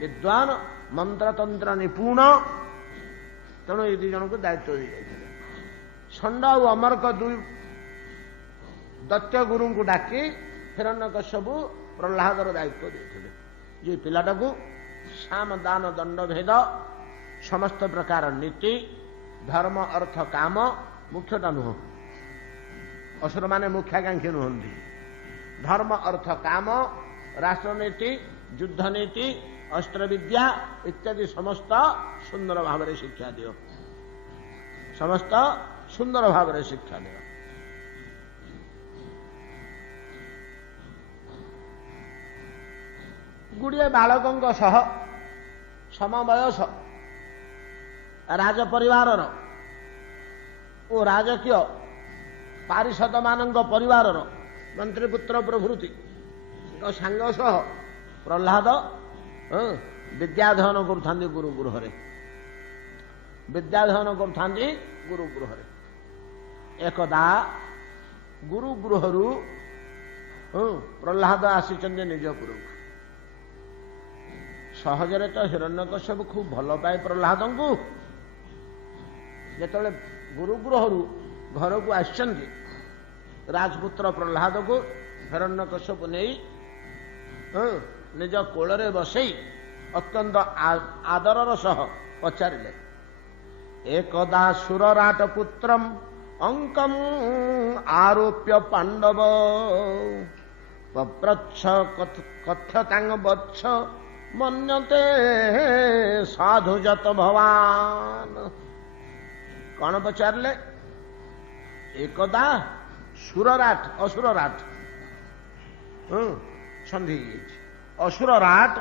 ବିଦ୍ୱାନ, ମନ୍ତ୍ରତନ୍ତ୍ର ନିପୁଣ। ତେଣୁ ଏଇ ଦୁଇ ଜଣଙ୍କୁ ଦାୟିତ୍ୱ ଦେଇ ଯାଇଥିଲେ। ଷଣ୍ଡ ଆଉ ଅମର୍କ ଦୁଇ ଦୈତ୍ୟ ଗୁରୁଙ୍କୁ ଡାକି ହିରଣ୍ୟକଶ୍ୟପ ପ୍ରହ୍ଲାଦର ଦାୟିତ୍ୱ ଦେଇଥିଲେ। ଯେ ପିଲାଟାକୁ ସାମ ଦାନ ଦଣ୍ଡ ଭେଦ ସମସ୍ତ ପ୍ରକାର ନୀତି, ଧର୍ମ ଅର୍ଥ କାମ, ମୁଖ୍ୟଟା ନୁହଁ, ଅସୁରମାନେ ମୁଖ୍ୟାକାଂକ୍ଷୀ ନୁହନ୍ତି। ଧର୍ମ ଅର୍ଥ କାମ, ରାଷ୍ଟ୍ରନୀତି, ଯୁଦ୍ଧନୀତି, ଅସ୍ତ୍ରବିଦ୍ୟା ଇତ୍ୟାଦି ସମସ୍ତ ସୁନ୍ଦର ଭାବରେ ଶିକ୍ଷା ଦିଅ, ସମସ୍ତ ସୁନ୍ଦର ଭାବରେ ଶିକ୍ଷା ଦିଅ। ଗୁଡ଼ିଏ ବାଳକଙ୍କ ସହ ସମବୟସ ରାଜ ପରିବାରର ଓ ରାଜକୀୟ ପାରିଷଦମାନଙ୍କ ପରିବାରର ମନ୍ତ୍ରୀପୁତ୍ର ପ୍ରଭୃତି ସାଙ୍ଗ ସହ ପ୍ରହ୍ଲାଦ ବିଦ୍ୟାଧ୍ୟୟନ କରୁଥାନ୍ତି ଗୁରୁ ଗୃହରେ। ବିଦ୍ୟାଧ୍ୟୟନ କରୁଥାନ୍ତି ଗୁରୁ ଗୃହରେ। ଏକଦା ଗୁରୁ ଗୃହରୁ ପ୍ରହ୍ଲାଦ ଆସିଛନ୍ତି ନିଜପୁରକୁ। ସହଜରେ ତ ହିରଣ୍ୟକଶ୍ୟପ ଖୁବ ଭଲ ପାଏ ପ୍ରହ୍ଲାଦଙ୍କୁ। ଯେତେବେଳେ ଗୁରୁ ଗୃହରୁ ଘରକୁ ଆସିଛନ୍ତି, ରାଜପୁତ୍ର ପ୍ରହ୍ଲାଦକୁ ହିରଣ୍ୟକଶ୍ୟପ ନେଇ ନିଜ କୋଳରେ ବସେଇ ଅତ୍ୟନ୍ତ ଆଦରର ସହ ପଚାରିଲେ, ଏକଦା ସୁରରାଟ ପୁତ୍ରମ ଅଙ୍କମ ଆରୋପ୍ୟ ପାଣ୍ଡବ ପପ୍ରଚ୍ଛ କଥ୍ୟତାଙ୍ଗ ବତ୍ସ ମନ୍ୟତେ ସାଧୁଜାତ ଭବାନ। କଣ ପଚାରିଲେ? ଏକଦା ସୁରରାଟ, ଅସୁରରାଟ ସନ୍ଧି ହେଇଯାଇଛି। ଅସୁରରାଟ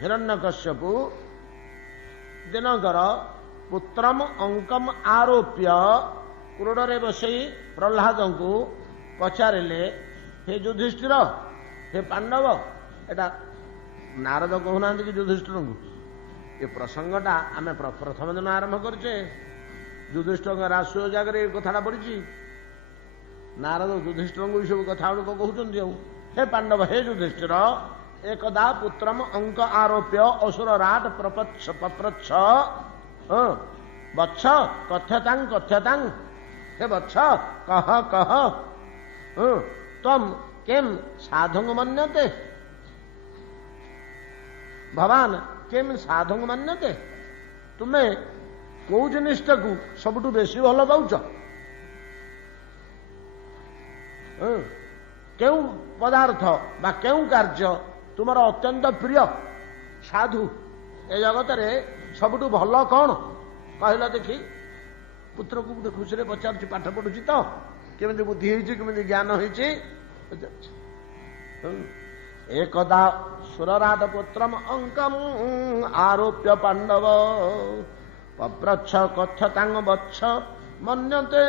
ହିରଣ୍ୟକଶ୍ୟପ ଦିନକର ପୁତ୍ରମ ଅଙ୍କମ ଆରୋପ୍ୟ କ୍ରୋଡ଼ରେ ବସେଇ ପ୍ରହ୍ଲାଦଙ୍କୁ ପଚାରିଲେ, ହେ ଯୁଧିଷ୍ଠିର, ହେ ପାଣ୍ଡବ। ଏଟା ନାରଦ କହୁନାହାନ୍ତି କି ଯୁଧିଷ୍ଠିରଙ୍କୁ? ଏ ପ୍ରସଙ୍ଗଟା ଆମେ ପ୍ରଥମ ଦିନ ଆରମ୍ଭ କରିଛେ। ଯୁଧିଷ୍ଠିରଙ୍କ ରାଷ୍ଟ୍ରୀୟ ଜାଗାରେ ଏ କଥାଟା ପଡ଼ିଛି। ନାରଦ ଯୁଧିଷ୍ଠିରଙ୍କୁ ଏ ସବୁ କଥା ଗୁଡ଼ିକ କହୁଛନ୍ତି। ଆଉ ହେ ପାଣ୍ଡବ, ହେ ଯୁଧିଷ୍ଠିର, ଏକଦା ପୁତ୍ରମ ଅଙ୍କ ଆରୋପ୍ୟ ଅସୁରରାଟ ପପ୍ରଚ୍ଛ ବତ୍ସ କଥ୍ୟତାଂ କଥ୍ୟତାଂ। ହେ ବତ୍ସ, କହ କହ, ତ୍ୱମ୍ କେମ୍ ସାଧୁଙ୍ଗ ମନ୍ୟତେ। ଭବାନ କେମ୍ ସାଧୁଙ୍ଗ ମନ୍ୟତେ। ତୁମେ କୋଉ ଜିନିଷଟାକୁ ସବୁଠୁ ବେଶୀ ଭଲ ପାଉଛ? କେଉଁ ପଦାର୍ଥ ବା କେଉଁ କାର୍ଯ୍ୟ ତୁମର ଅତ୍ୟନ୍ତ ପ୍ରିୟ? ସାଧୁ, ଏ ଜଗତରେ ସବୁଠୁ ଭଲ କଣ କହିଲ ଦେଖି? ପୁତ୍ରକୁ ଗୋଟେ ଖୁସିରେ ପଚାରୁଛି, ପାଠ ପଢୁଛି ତ, କେମିତି ବୁଦ୍ଧି ହେଇଛି, କେମିତି ଜ୍ଞାନ ହେଇଛି। एकदा सुरराध पुत्रम अंकम आरोप्य पांडव पप्रच्छ कथ्यतांग वत्स मन्यते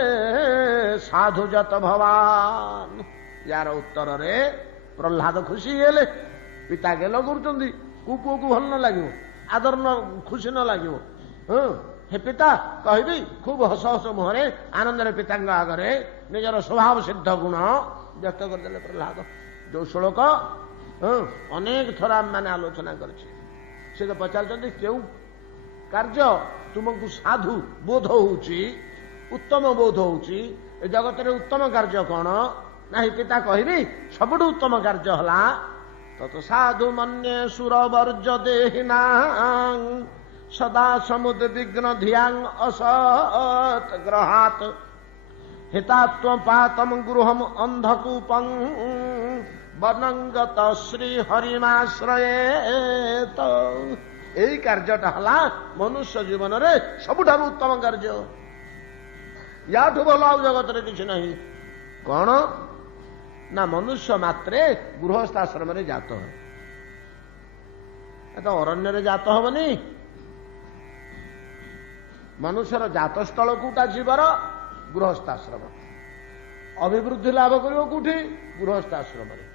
साधु जत भवान। यार उत्तर रे प्रहलाद खुशी हेले पिता गेल करुचंदी को पुओ को भल न लागिव आदर न खुशी न लागिव। हे पिता कहबी खूब हस हस मुहरे आनंद पिता आगे निजर स्वभाव सिद्ध गुण व्यक्त करदे प्रहलाद। जो श्लोक अनेक थर आम मैंने आलोचना कर पचार क्यों कार्य तुमको साधु बोध होउची उत्तम बोध होउची ए जगत रे उत्तम कार्य कौन ना पिता कहबी सबुठ उत्तम कार्य हला तत साधु मन्ये सुर वर्ज देहिना सदा समुद्र विघ्न धियांग असत ग्रहात हितात्व पातम गृहम अंधकूपं बनंगत श्री हरिमाश्रयेत। यही कार्यटा हला मनुष्य जीवन रे सबुठारु उत्तम कार्य। याठू भल आ जगत रे किछि नहीं कौन ना मनुष्य मात्रे गृहस्थाश्रम रे जात है तो अरण्य रे जात हबनी। मनुष्यर जातस्थल कोटा जीवर गृहस्थाश्रम अभिवृद्धि लाभ करिवो कोठी गृहस्थाश्रम रे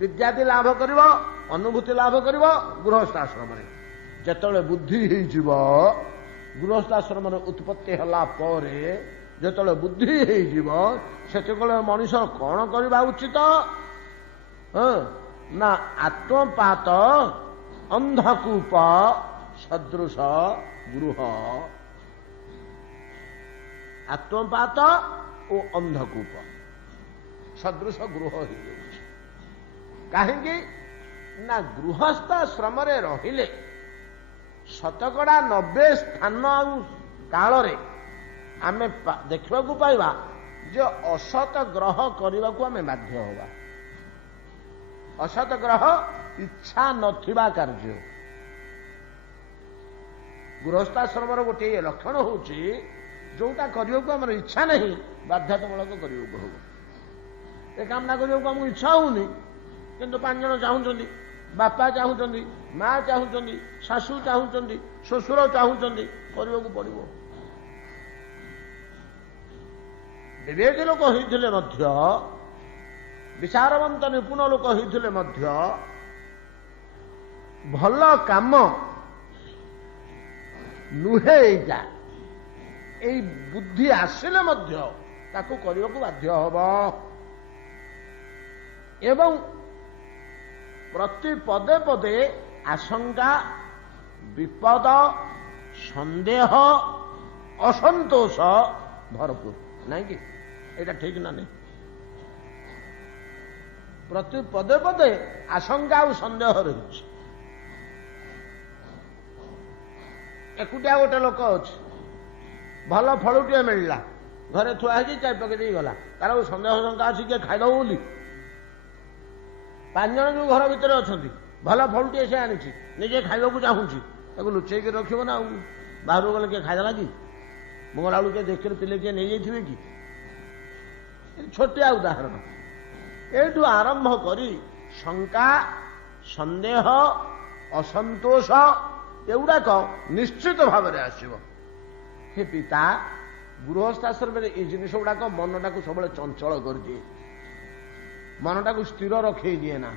विद्यादि लाभ करिवो अनुभूति लाभ करिवो गृहस्थाश्रम रे। जेतळे बुद्धि हेई जीव गृहस्थाश्रम रे उत्पत्ति हला परे जेतळे बुद्धि हेई जीव सेतळे मनुष्य कोन करबा उचित ना आत्मपात अंधकूप सदृश गृह आत्मपात और अंधकूप सदृश गृह हो कहीं ना गृहस्थाश्रम रहिले शतकड़ा 90 स्थान काल आम देखा पाइबा जो असत ग्रह करने को आम बाध्य होगा। असत ग्रह इच्छा नथिबा कार्य गृहस्थाश्रम गोटे लक्षण होची जोटा करने को आम इच्छा नहीं बाध्यतामूलक करने को हो काम ना करने को आमको इच्छा होनी किंतु 5 जन चाहूँगी बापा चाहूँगी माँ चाहूँगी शाशु चाहूँगी श्वशुर चाहूँगी करने को पड़ो। विवेक लोक होते विचारवंत निपुण लोक होते भल काम नुहे जा এই बुद्धि आसिले ताकू करने को बाध्य हब एवं प्रति पदे पदे आशंका विपद संदेह असंतोष भरपूर नहीं कि एटा ठीक ना नहीं। प्रति पदे पदे आशंका और संदेह रही एकुटिया गोटे लोक अच्छे भल फलुटे मिलला घरे थुआ है चाय पकई गला तार सन्देह शंका अच्छी किए खाईद बोली 5 जन जो घर भितर अच्छा भल फलुटे से आनी निजे खाइबा चाहूँगी लुचेक रखिब ना बाहर गले किए खाईदेला कि मुगल आलू किए देख पिले किए नहीं जाइए कि छोटिया उदाहरण एठू आरंभ करी शंका संदेह असंतोष एगुड़ाक निश्चित भाव में आसब। हे पिता गृहस्थाश्रम ये जिनिस गुड़ाक मनटा को सब चंचल कर दिए मनटा को स्थिर रखे दिए ना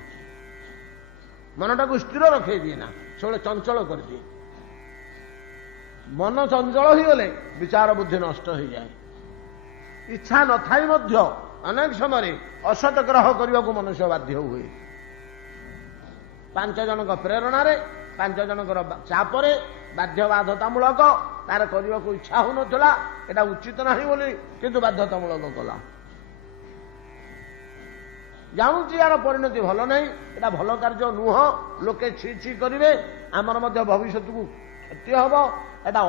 मनटा को स्थिर रखे दिए ना सब चंचल कर दिए। मन चंचल हो गले विचार बुद्धि नष्ट हो जाए। इच्छा न थाई मध्य अनेक समय असत ग्रह करने को मनुष्य बाध्य हुए 5 जन प्रेरणा 5 जन चापरे बाध्य बाध्यतामूलक तार करने को इच्छा हो नाला एटा उचित नहीं बोली किंतु बाध्यतामूलक कला जानूची यार परिणति भल नहीं एटा भल कार्य नुह लोके छी छी करेंगे आमर मध्य भविष्य को क्षति हम एटा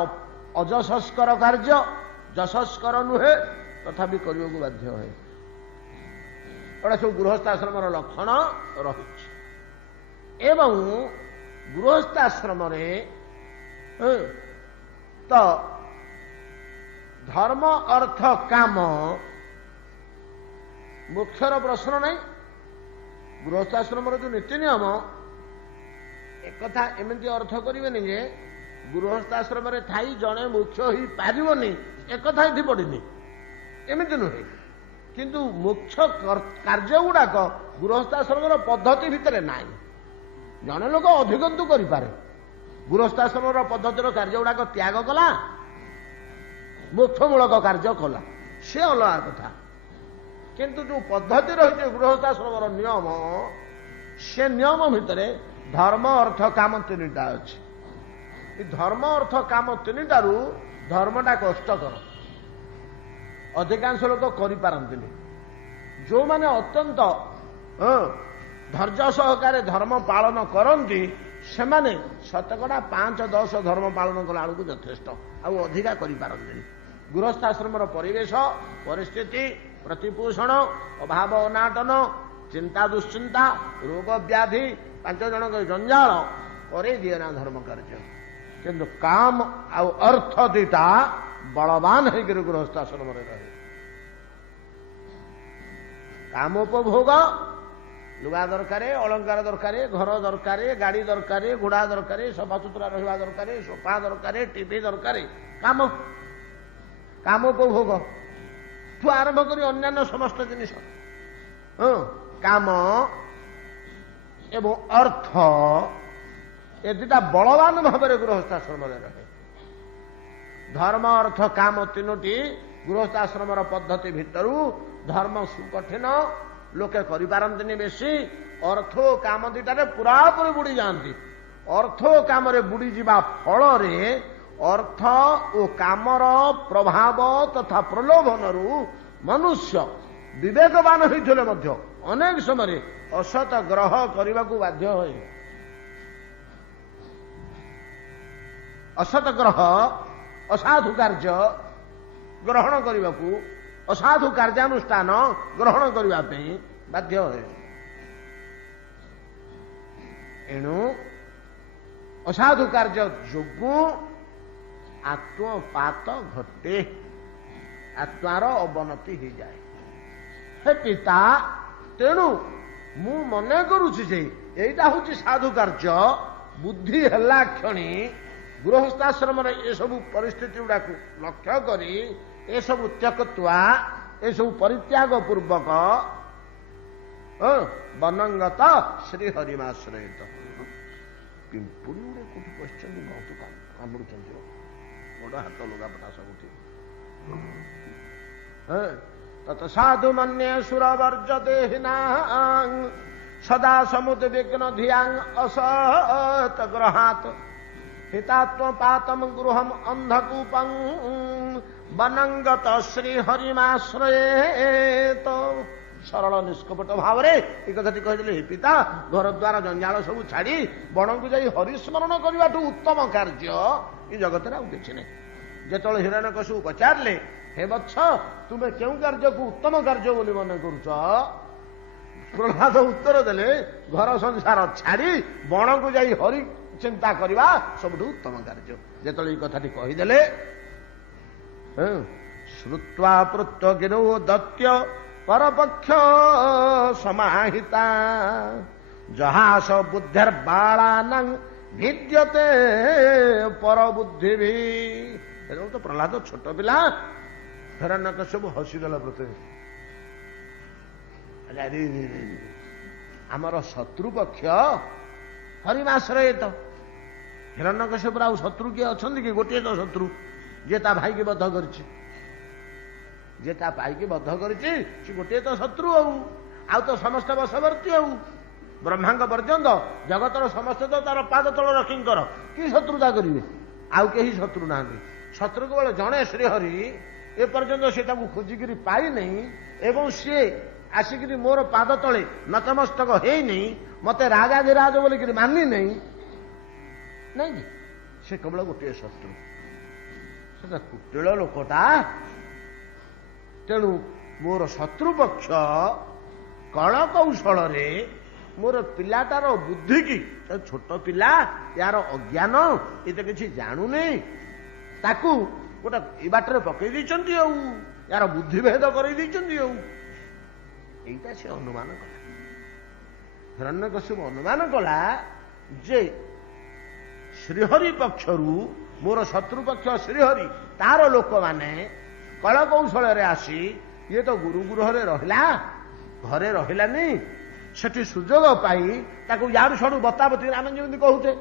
अजशस्कर कार्य जशस्कर नुहे तथापि करने को बाध्य है। एटा सब गृहस्थाश्रम लक्षण रही एवं गृहस्थाश्रम तो धर्म अर्थ काम मुख्यर प्रश्न नहीं ଗୃହସ୍ଥାଶ୍ରମର ଯୋଉ ନୀତି ନିୟମ ଏକଥା ଏମିତି ଅର୍ଥ କରିବେନି ଯେ ଗୃହସ୍ଥାଶ୍ରମରେ ଥାଇ ଜଣେ ମୁଖ୍ୟ ହେଇପାରିବନି, ଏକଥା ଏଠି ପଡ଼ିନି, ଏମିତି ନୁହେଁ। କିନ୍ତୁ ମୁଖ୍ୟ କାର୍ଯ୍ୟ ଗୁଡାକ ଗୃହସ୍ଥାଶ୍ରମର ପଦ୍ଧତି ଭିତରେ ନାହିଁ। ଜଣେ ଲୋକ ଅଧିକନ୍ତୁ କରିପାରେ, ଗୃହସ୍ଥାଶ୍ରମର ପଦ୍ଧତିର କାର୍ଯ୍ୟ ଗୁଡାକ ତ୍ୟାଗ କଲା, ମୋକ୍ଷମୂଳକ କାର୍ଯ୍ୟ କଲା, ସେ ଅଲଗା କଥା। କିନ୍ତୁ ଯୋଉ ପଦ୍ଧତି ରହିଛି ଗୃହସ୍ଥାଶ୍ରମର ନିୟମ, ସେ ନିୟମ ଭିତରେ ଧର୍ମ ଅର୍ଥ କାମ ତିନିଟା ଅଛି। ଏ ଧର୍ମ ଅର୍ଥ କାମ ତିନିଟାରୁ ଧର୍ମଟା କଷ୍ଟକର, ଅଧିକାଂଶ ଲୋକ କରିପାରନ୍ତିନି। ଯୋଉମାନେ ଅତ୍ୟନ୍ତ ଧୈର୍ଯ୍ୟ ସହକାରେ ଧର୍ମ ପାଳନ କରନ୍ତି ସେମାନେ ଶତକଡ଼ା 5-10 ଧର୍ମ ପାଳନ କଲା ବେଳକୁ ଯଥେଷ୍ଟ, ଆଉ ଅଧିକା କରିପାରନ୍ତିନି। ଗୃହସ୍ଥାଶ୍ରମର ପରିବେଶ ପରିସ୍ଥିତି, ପ୍ରତିପୋଷଣ, ଅଭାବ ଅନାଟନ, ଚିନ୍ତା ଦୁଶ୍ଚିନ୍ତା, ରୋଗ ବ୍ୟାଧି, 5 ଜଣଙ୍କ ଜଞ୍ଜାଳ କରେଇ ଦିଏ ନା ଧର୍ମ କାର୍ଯ୍ୟ। କିନ୍ତୁ କାମ ଆଉ ଅର୍ଥ ଦିଟା ବଳବାନ ହେଇକରି ଗୃହସ୍ଥାଶ୍ରମରେ ରହେ। କାମ ଉପଭୋଗ, ଲୁଗା ଦରକାର, ଅଳଙ୍କାର ଦରକାର, ଘର ଦରକାର, ଗାଡି ଦରକାର, ଘୋଡା ଦରକାର, ସଫାସୁତୁରା ରହିବା ଦରକାର, ସୋଫା ଦରକାର, ଟିଭି ଦରକାର, କାମ କାମ ଉପଭୋଗ ଠୁ ଆରମ୍ଭ କରି ଅନ୍ୟାନ୍ୟ ସମସ୍ତ ଜିନିଷ, କାମ ଏବଂ ଅର୍ଥ, ଏ ଦିଟା ବଳବାନ ଭାବରେ ଗୃହସ୍ଥାଶ୍ରମରେ ରହେ। ଧର୍ମ ଅର୍ଥ କାମ ତିନୋଟି ଗୃହସ୍ଥାଶ୍ରମର ପଦ୍ଧତି ଭିତରୁ ଧର୍ମ ସୁକଠିନ, ଲୋକେ କରିପାରନ୍ତିନି ବେଶୀ। ଅର୍ଥ ଓ କାମ ଦିଟାରେ ପୁରାପୁରି ବୁଡି ଯାଆନ୍ତି। ଅର୍ଥ ଓ କାମରେ ବୁଡିଯିବା ଫଳରେ ଅର୍ଥ ଓ କାମର ପ୍ରଭାବ ତଥା ପ୍ରଲୋଭନରୁ ମନୁଷ୍ୟ ବିବେକବାନ ହୋଇଥିଲେ ମଧ୍ୟ ଅନେକ ସମୟରେ ଅସତ ଗ୍ରହ କରିବାକୁ ବାଧ୍ୟ ହୁଏ। ଅସତ ଗ୍ରହ, ଅସାଧୁ କାର୍ଯ୍ୟ ଗ୍ରହଣ କରିବାକୁ, ଅସାଧୁ କାର୍ଯ୍ୟାନୁଷ୍ଠାନ ଗ୍ରହଣ କରିବା ପାଇଁ ବାଧ୍ୟ ହୁଏ। ଏଣୁ ଅସାଧୁ କାର୍ଯ୍ୟ ଯୋଗୁଁ ଆତ୍ମପାତ ଘଟେ, ଆତ୍ମାର ଅବନତି ହେଇଯାଏ। ହେ ପିତା, ତେଣୁ ମୁଁ ମନେ କରୁଛି ଯେ ଏଇଟା ହଉଛି ସାଧୁ କାର୍ଯ୍ୟ। ବୁଦ୍ଧି ହେଲା କ୍ଷଣି ଗୃହସ୍ଥାଶ୍ରମରେ ଏସବୁ ପରିସ୍ଥିତି ଗୁଡାକୁ ଲକ୍ଷ୍ୟ କରି ଏସବୁ ତ୍ୟକ୍ତ୍ୱା, ଏସବୁ ପରିତ୍ୟାଗ ପୂର୍ବକ ବନଙ୍ଗତ ଶ୍ରୀହରିମାଶ୍ରୟିତ। ପିମ୍ପୁଡ଼ି ଗୁଡେ କୋଉଠି ବସିଛନ୍ତି, ବହୁତ କାମୁଡୁଛନ୍ତି, ଗୋଡ ହାତ ଲୁଗାପଟା ସବୁଠି। ତତ ସାଧୁ ମନ୍ୟେ ସୁରବର୍ଜ ଦେହିନା ସଦା ସମୁଦ୍ବିଗ୍ନ ଧିୟାଂ ଅସତ ଗ୍ରହାତ ହିତାତ୍ମପାତମ ଗୃହମ୍ ଅନ୍ଧକୂପଂ ବନଙ୍ଗତ ଶ୍ରୀହରିମାଶ୍ରୟେତ। ସରଳ ନିଷ୍କପଟ ଭାବରେ ଏ କଥାଟି କହିଦେଲେ, ହେ ପିତା, ଘର ଦ୍ୱାର ଜଞ୍ଜାଳ ସବୁ ଛାଡି ବଣକୁ ଯାଇ ହରିସ୍ମରଣ କରିବାଠୁ ଉତ୍ତମ କାର୍ଯ୍ୟ ଏ ଜଗତରେ ଆଉ କିଛି ନାହିଁ। ଯେତେବେଳେ ହିରଣ୍ୟକଶିପୁକୁ ପଚାରିଲେ, ହେ ବତ୍ସ, ତୁମେ କେଉଁ କାର୍ଯ୍ୟକୁ ଉତ୍ତମ କାର୍ଯ୍ୟ ବୋଲି ମନେ କରୁଛ? ପ୍ରହ୍ଲାଦ ଉତ୍ତର ଦେଲେ, ଘର ସଂସାର ଛାଡି ବଣକୁ ଯାଇ ହରି ଚିନ୍ତା କରିବା ସବୁଠୁ ଉତ୍ତମ କାର୍ଯ୍ୟ। ଯେତେବେଳେ ଏ କଥାଟି କହିଦେଲେ, ଶ୍ରୁତ୍ୱା ପୃତ୍ତ ଗିରୌ ଦତ୍ୟ ପରପକ୍ଷ ସମାହିତା ଜହାସ ବୁଦ୍ଧିର୍ବାଳାନାଂ ଭିଦ୍ୟତେ ପରବୁଦ୍ଧିଭି। ଏତେବେଳେ ତ ପ୍ରହ୍ଲାଦ ଛୋଟ ପିଲା, ହିରଣ୍ୟକଶ୍ୟପ ହସିଗଲା ପ୍ରଥମେ। ଆମର ଶତ୍ରୁ ପକ୍ଷ ହରିମାଶ୍ରୟିତ। ହିରଣ୍ୟକଶ୍ୟପର ଆଉ ଶତ୍ରୁ କିଏ ଅଛନ୍ତି କି? ଗୋଟିଏ ତ ଶତ୍ରୁ, ଯିଏ ତା ଭାଇକି ବଧ କରିଛି। ଯିଏ ତା ଭାଇକି ବଧ କରିଛି ସେ ଗୋଟିଏ ତ ଶତ୍ରୁ, ଆଉ ତ ସମସ୍ତେ ବଶବର୍ତ୍ତୀ। ଆଉ ବ୍ରହ୍ମାଙ୍କ ପର୍ଯ୍ୟନ୍ତ ଜଗତର ସମସ୍ତେ ତ ତାର ପାଦ ତଳ ରଖିଙ୍କର କି ଶତ୍ରୁତା କରିବେ? ଆଉ କେହି ଶତ୍ରୁ ନାହାନ୍ତି। ଶତ୍ରୁ କେବଳ ଜଣେ ଶ୍ରୀହରି। ଏପର୍ଯ୍ୟନ୍ତ ସେ ତାକୁ ଖୋଜିକିରି ପାଇନାହିଁ ଏବଂ ସିଏ ଆସିକିରି ମୋର ପାଦ ତଳେ ନତମସ୍ତକ ହେଇନି, ମତେ ରାଜାଧିରାଜ ବୋଲିକିରି ମାନି ନାହିଁ, ନାଇଁ କି? ସେ କେବଳ ଗୋଟିଏ ଶତ୍ରୁ, ସେଟା କୁଟିଳ ଲୋକଟା। ତେଣୁ ମୋର ଶତ୍ରୁ ପକ୍ଷ କଳ କୌଶଳରେ ମୋର ପିଲାଟାର ବୁଦ୍ଧି କି, ଛୋଟ ପିଲା, ୟାର ଅଜ୍ଞାନ, ଏ ତ କିଛି ଜାଣୁନି, ତାକୁ ଗୋଟେ ଏ ବାଟରେ ପକେଇ ଦେଇଛନ୍ତି, ଆଉ ୟାର ବୁଦ୍ଧିଭେଦ କରେଇ ଦେଇଛନ୍ତି। ଆଉ ଏଇଟା ସେ ଅନୁମାନ କଲା। हिरण्यकश्यप अनुमान कला जे श्रीहरि पक्षरू मोर शत्रु पक्ष श्रीहरि तार लोक माने कल कौशल आसी ये तो गुरु गृह रहिला घरे रहिलानी सेठी सुजोग पाई ताकू यारू छड़ू बताबती आम जमी कहूचे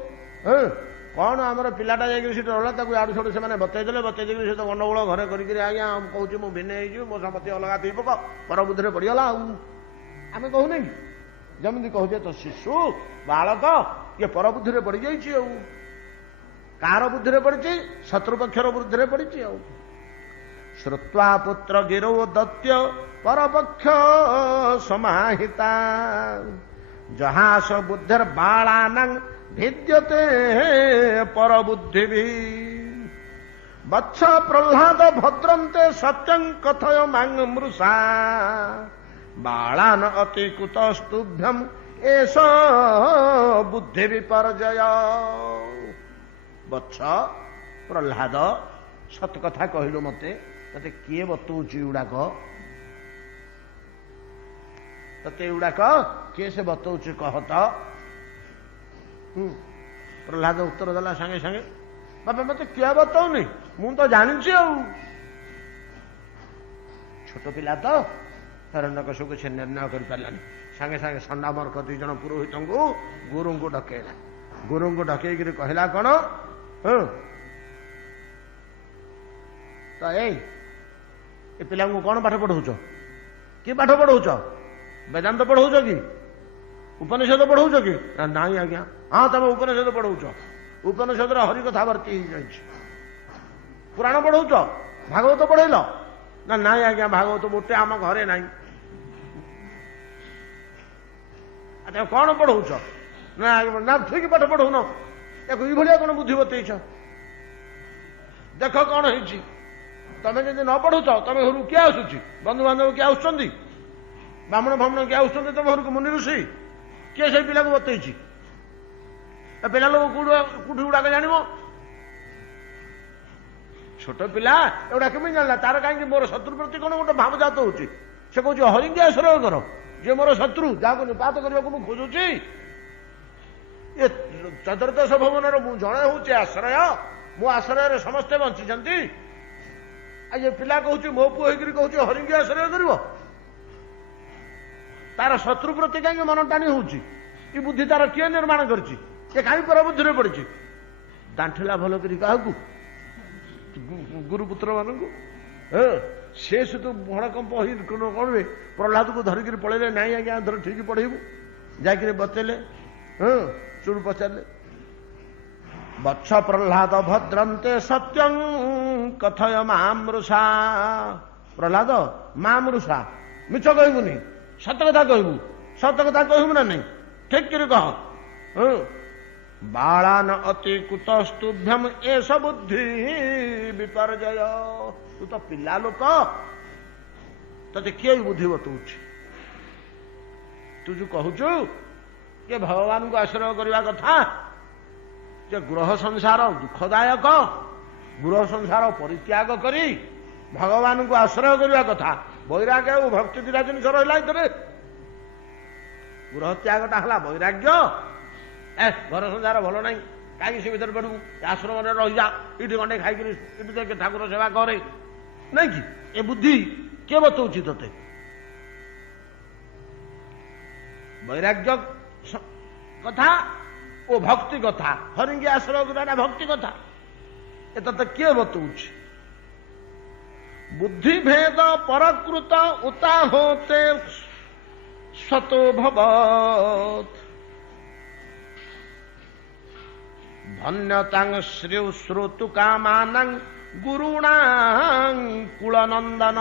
कौन आमर पिलाटा जाइए रहा यारू छड़ू से बतईदे बतईदे से तो गंडगोल घरे करके आज्ञा कहूँ मुझे भिन्न हो मो संपत्ति अलग थी पक पर बुद्धि पड़गला आम कहूनी जमी कहूचे तो शिशु बालक ये पर बुद्धि पड़ जाइए कार बुद्धि पड़ी शत्रुपक्षर बुद्धि पड़ी श्रुत्वा पुत्र गिरो दत्य परपक्ष समाहिता जहास बुद्धिर बालानां भिद्यते पर बुद्धि भी वत्स प्रह्लाद भद्रन्ते सत्यं कथय मांग मृषा बालान अति कुतस्तुभ्यम एष बुद्धि विपर्जय वत्स प्रह्लाद सत कथा कहलु मते तते किए बतौची उड़ाक तते उड़ाक किए से बतौची कह तो प्रह्लाद उत्तर देला संगे संगे बाबा मते किए बतौनी मु तो जानी छोट पिला तो हिरण्यकश्यप को से निर्णय कर पारानी संगे संगे संडामर्क 2 जन पुरोहित को गुरु को डकेला गुरु को डकई कहला कौन तो ए पिला को कौन पाठ पढ़ाऊच कि पाठ पढ़ाऊच वेदांत पढ़ाऊच कि उपनिषद पढ़ाऊच कि नाई आज्ञा हाँ तुम उपनिषद पढ़ाऊच उपनिषद हरि कथा भर्ती पुराण पढ़ाऊच भागवत पढ़ेल ना नाई आज्ञा भागवत मोटे आम घरे ना अच्छा कौन पढ़ाऊच ना ठीक पाठ पढ़ाऊन या कौन बुद्धि बतईच देख कौन है तमें जब न पढ़ुच तुम घर किए आसुची बंधु बांधव किए आसुच्च ब्राह्मण भ्रमण किए आसुच्च तुम घर को मुनि ऋषि किए से पिला को बतईची पिला लोग कौटी गुड़ाक जान छोट पिला एगुड़ा केमी जाना तार कहीं मोर शत्रु प्रति कौन गोटे भाव जात होची से कह हरिंगी आश्रय कर जे मोर शत्रु जहाँ निपात करने को खोजुची ये चतुर्दश भवन जड़े हूँ आश्रय मो आश्रय समस्ते बंची ये पिला कहूँ मो पु कहूँ हरिंगी आश्रय कर तार शत्रु प्रति कहीं मन टाणी होची बुद्धि तार किए निर्माण करची कहीं पर बुद्धि पड़ी दांठिला भल करी क्या गुरुपुत्र मान से तो भड़कंप कौन प्रहलाद को धरिक पड़े ना आज्ञा धर ठीक पढ़ेबू जाकर बतेले चुड़ पचारे वत्स प्रह्लाद भद्रन्ते सत्यं कथय मामृषा प्रह्लाद मामृषा मिछ कहबुनी सत कथा कहबू ना नहीं ठीक कर कह बालान अति कुतस्तुभ्यम एष बुद्धि विपर्जय तू तो पिला लोक ते किए बुद्धि बतौच तू जो कहूचु ये भगवान को आश्रय करने कथा जे गृह संसार दुखदायक गृह संसार परित्याग करी भगवान को आश्रय करने कथा वैराग्य और भक्ति 2 जिनिस रहा गृह त्यागटा है वैराग्य घर संसार भल ना कहीं से भर पड़ू आश्रम रही जा ये गंडे खाई ठाकुर सेवा करे नहीं कि ये बुद्धि किए बतौची ते वैराग्य कथा ओ भक्ति कथा हरिंगी आश्रय करा भक्ति कथा ये ते किए बतौची बुद्धि भेद परकृत उता होते स्वतो भवत् धन्यतां श्रेय श्रोतु कामानां गुरुणां कुलनंदन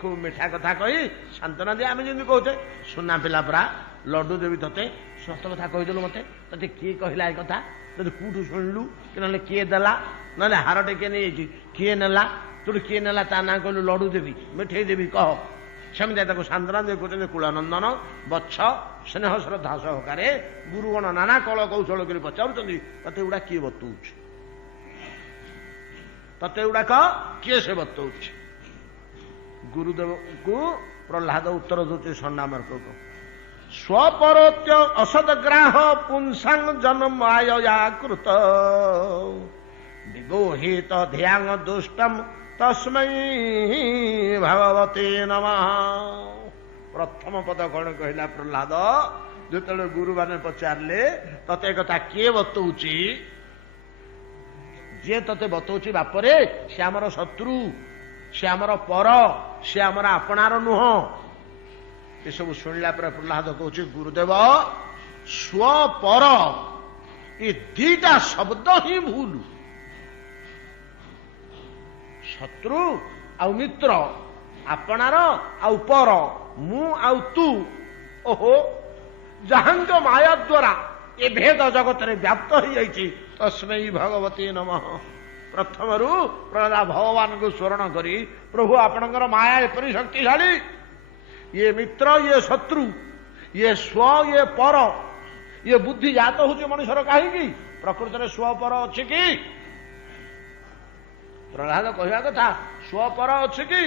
खूब मीठा कथा कही सांत्वना दिए आम जमी कहते सुना पिला परा लड्डू देवी ते सत कथा कहीदेलु मत ते किए कहला कथा ते कौटू शुणिलु कि ना किए देला ना हारटे किए नहीं किए नेला तोड़ किए नेला ता ना कहलु लड्डू देवी मिठे देवी कह सेमती सांत्वना दे कहते कुलनंदन बच्छ स्नेह श्रद्धा सहकारे गुरुगण नाना कल कौशल कर पचारूँ ते गुड़ा किए बतौच ते गुड़ाक किए से बतौच गुरुदेव को प्रह्लाद उत्तर दौचे संडामर्क को स्वपरोत्य असदग्राह पुंसांग जन्मायया कृत विगोहित ध्यान दुष्टम तस्मै भगवते नमः। प्रथम पद कौन कहला प्रहलाद जो गुरु मैंने पचारे तते कथा किए बतौची जे तते बतौची बापरे से आमर शत्रु से आमर पर से आमर आपणार नुह। ये सब शुणला पर प्रहलाद कहूँ गुरुदेव स्व पर ये दीटा शब्द ही भूल। शत्रु आउ मित्र आपणार आउ पर मु आउ तू ओहो जहांग माया द्वारा ये भेद जगत रे व्याप्त हो जाइए तस्मै भगवती नमः। प्रथम प्रहलाद भगवान को स्मरण करी प्रभु आपणकर माया एपरी शक्तिशाली ये मित्र ये शत्रु ये स्व ये पर ये बुद्धि जात हूँ मनुष्यर कहीं प्रकृत में स्व पर अच्छी कि प्रहलाद कहवा कथा स्व पर अच्छी कि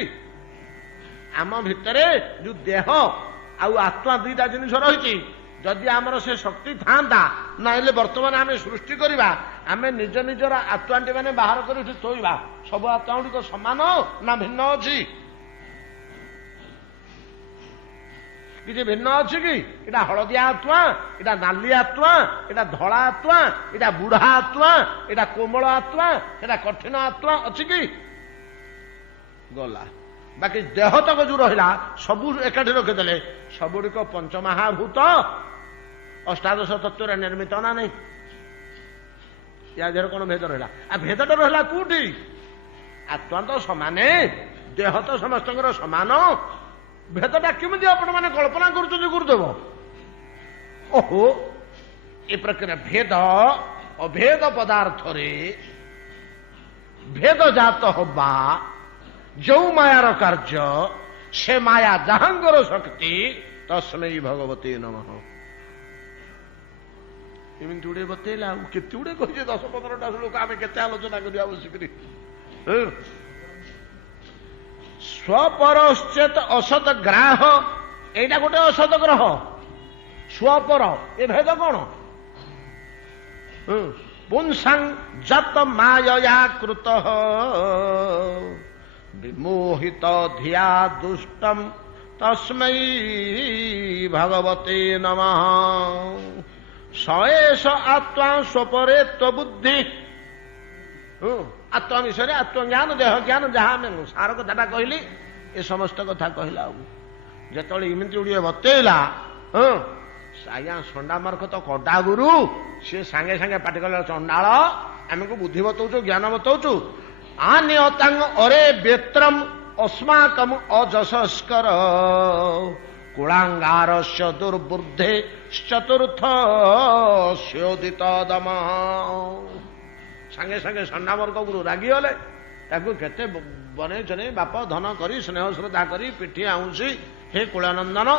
आम भितरे जो देह आउ आत्मा दुईटा जिनिस रही जदि आमर से शक्ति था ना बर्तमान आम सृष्टि करवा आम निज निजर आत्माटी मैंने बाहर कर थोड़ा सब आत्मा गुड़िक समान ना भिन्न अच्छी किसी भिन्न अच्छी कि इटा हलदिया आत्मा इटा नाली आत्मा इटा धला आत्मा इटा बुढ़ा आत्मा इटा कोमल आत्मा इटा कठिन आत्मा अच्छी कि गला बाकी देह तक जो रहा सबू एकाठी रखिदे सबुड़िक पंचमहाभूत अष्टादश तत्व निर्मित ना नहीं या देह कौन भेद रहा आ भेदटा रहा कौटी आत्मा तो समाने देह तो समस्त समान भेदटा केमी आपण मैंने कल्पना कर गुरुदेव ओहो ए प्रकार भेद अभेद पदार्थ रे भेद जात हवा जो मायार कार्य से माया जहांगर शक्ति तस्मै भगवते नमः। एमती गुड़े बतला केते गुड़े कही 10-15टा लोक आम के आलोचना करा बसिक स्वपरश्चेत असत ग्राह एटा गोटे असत ग्रह स्वपर ए भेद कौन पुंसां जत मायया कृत विमोहित धिया दुष्टम तस्मै भगवते नमः। सएष आत्मा स्वपरे त्वबुद्धि आत्मा विषय आत्मज्ञान देह ज्ञान जहाँ मैं सार कथा कहली ये समस्त कथा कहला जो इमती गुड़िए बतला आज्ञा संडा मार्क तो कटा गुरु सी सांगे सांगे पाटी कला चंडाल आम को बुद्धि बतौचु ज्ञान बतौचु आन्यतांग अरे बेत्रम अस्माकम अजसस्कर कुलांगारस्य दुर्बुद्धे चतुर्थ स्योदित दम। सांगे सांगे संडा मार्क गुरु रागिगले ताकू केते बने चने बाप धन करी स्नेह श्रद्धा करी पिठी आउंसी हे कुलानंदन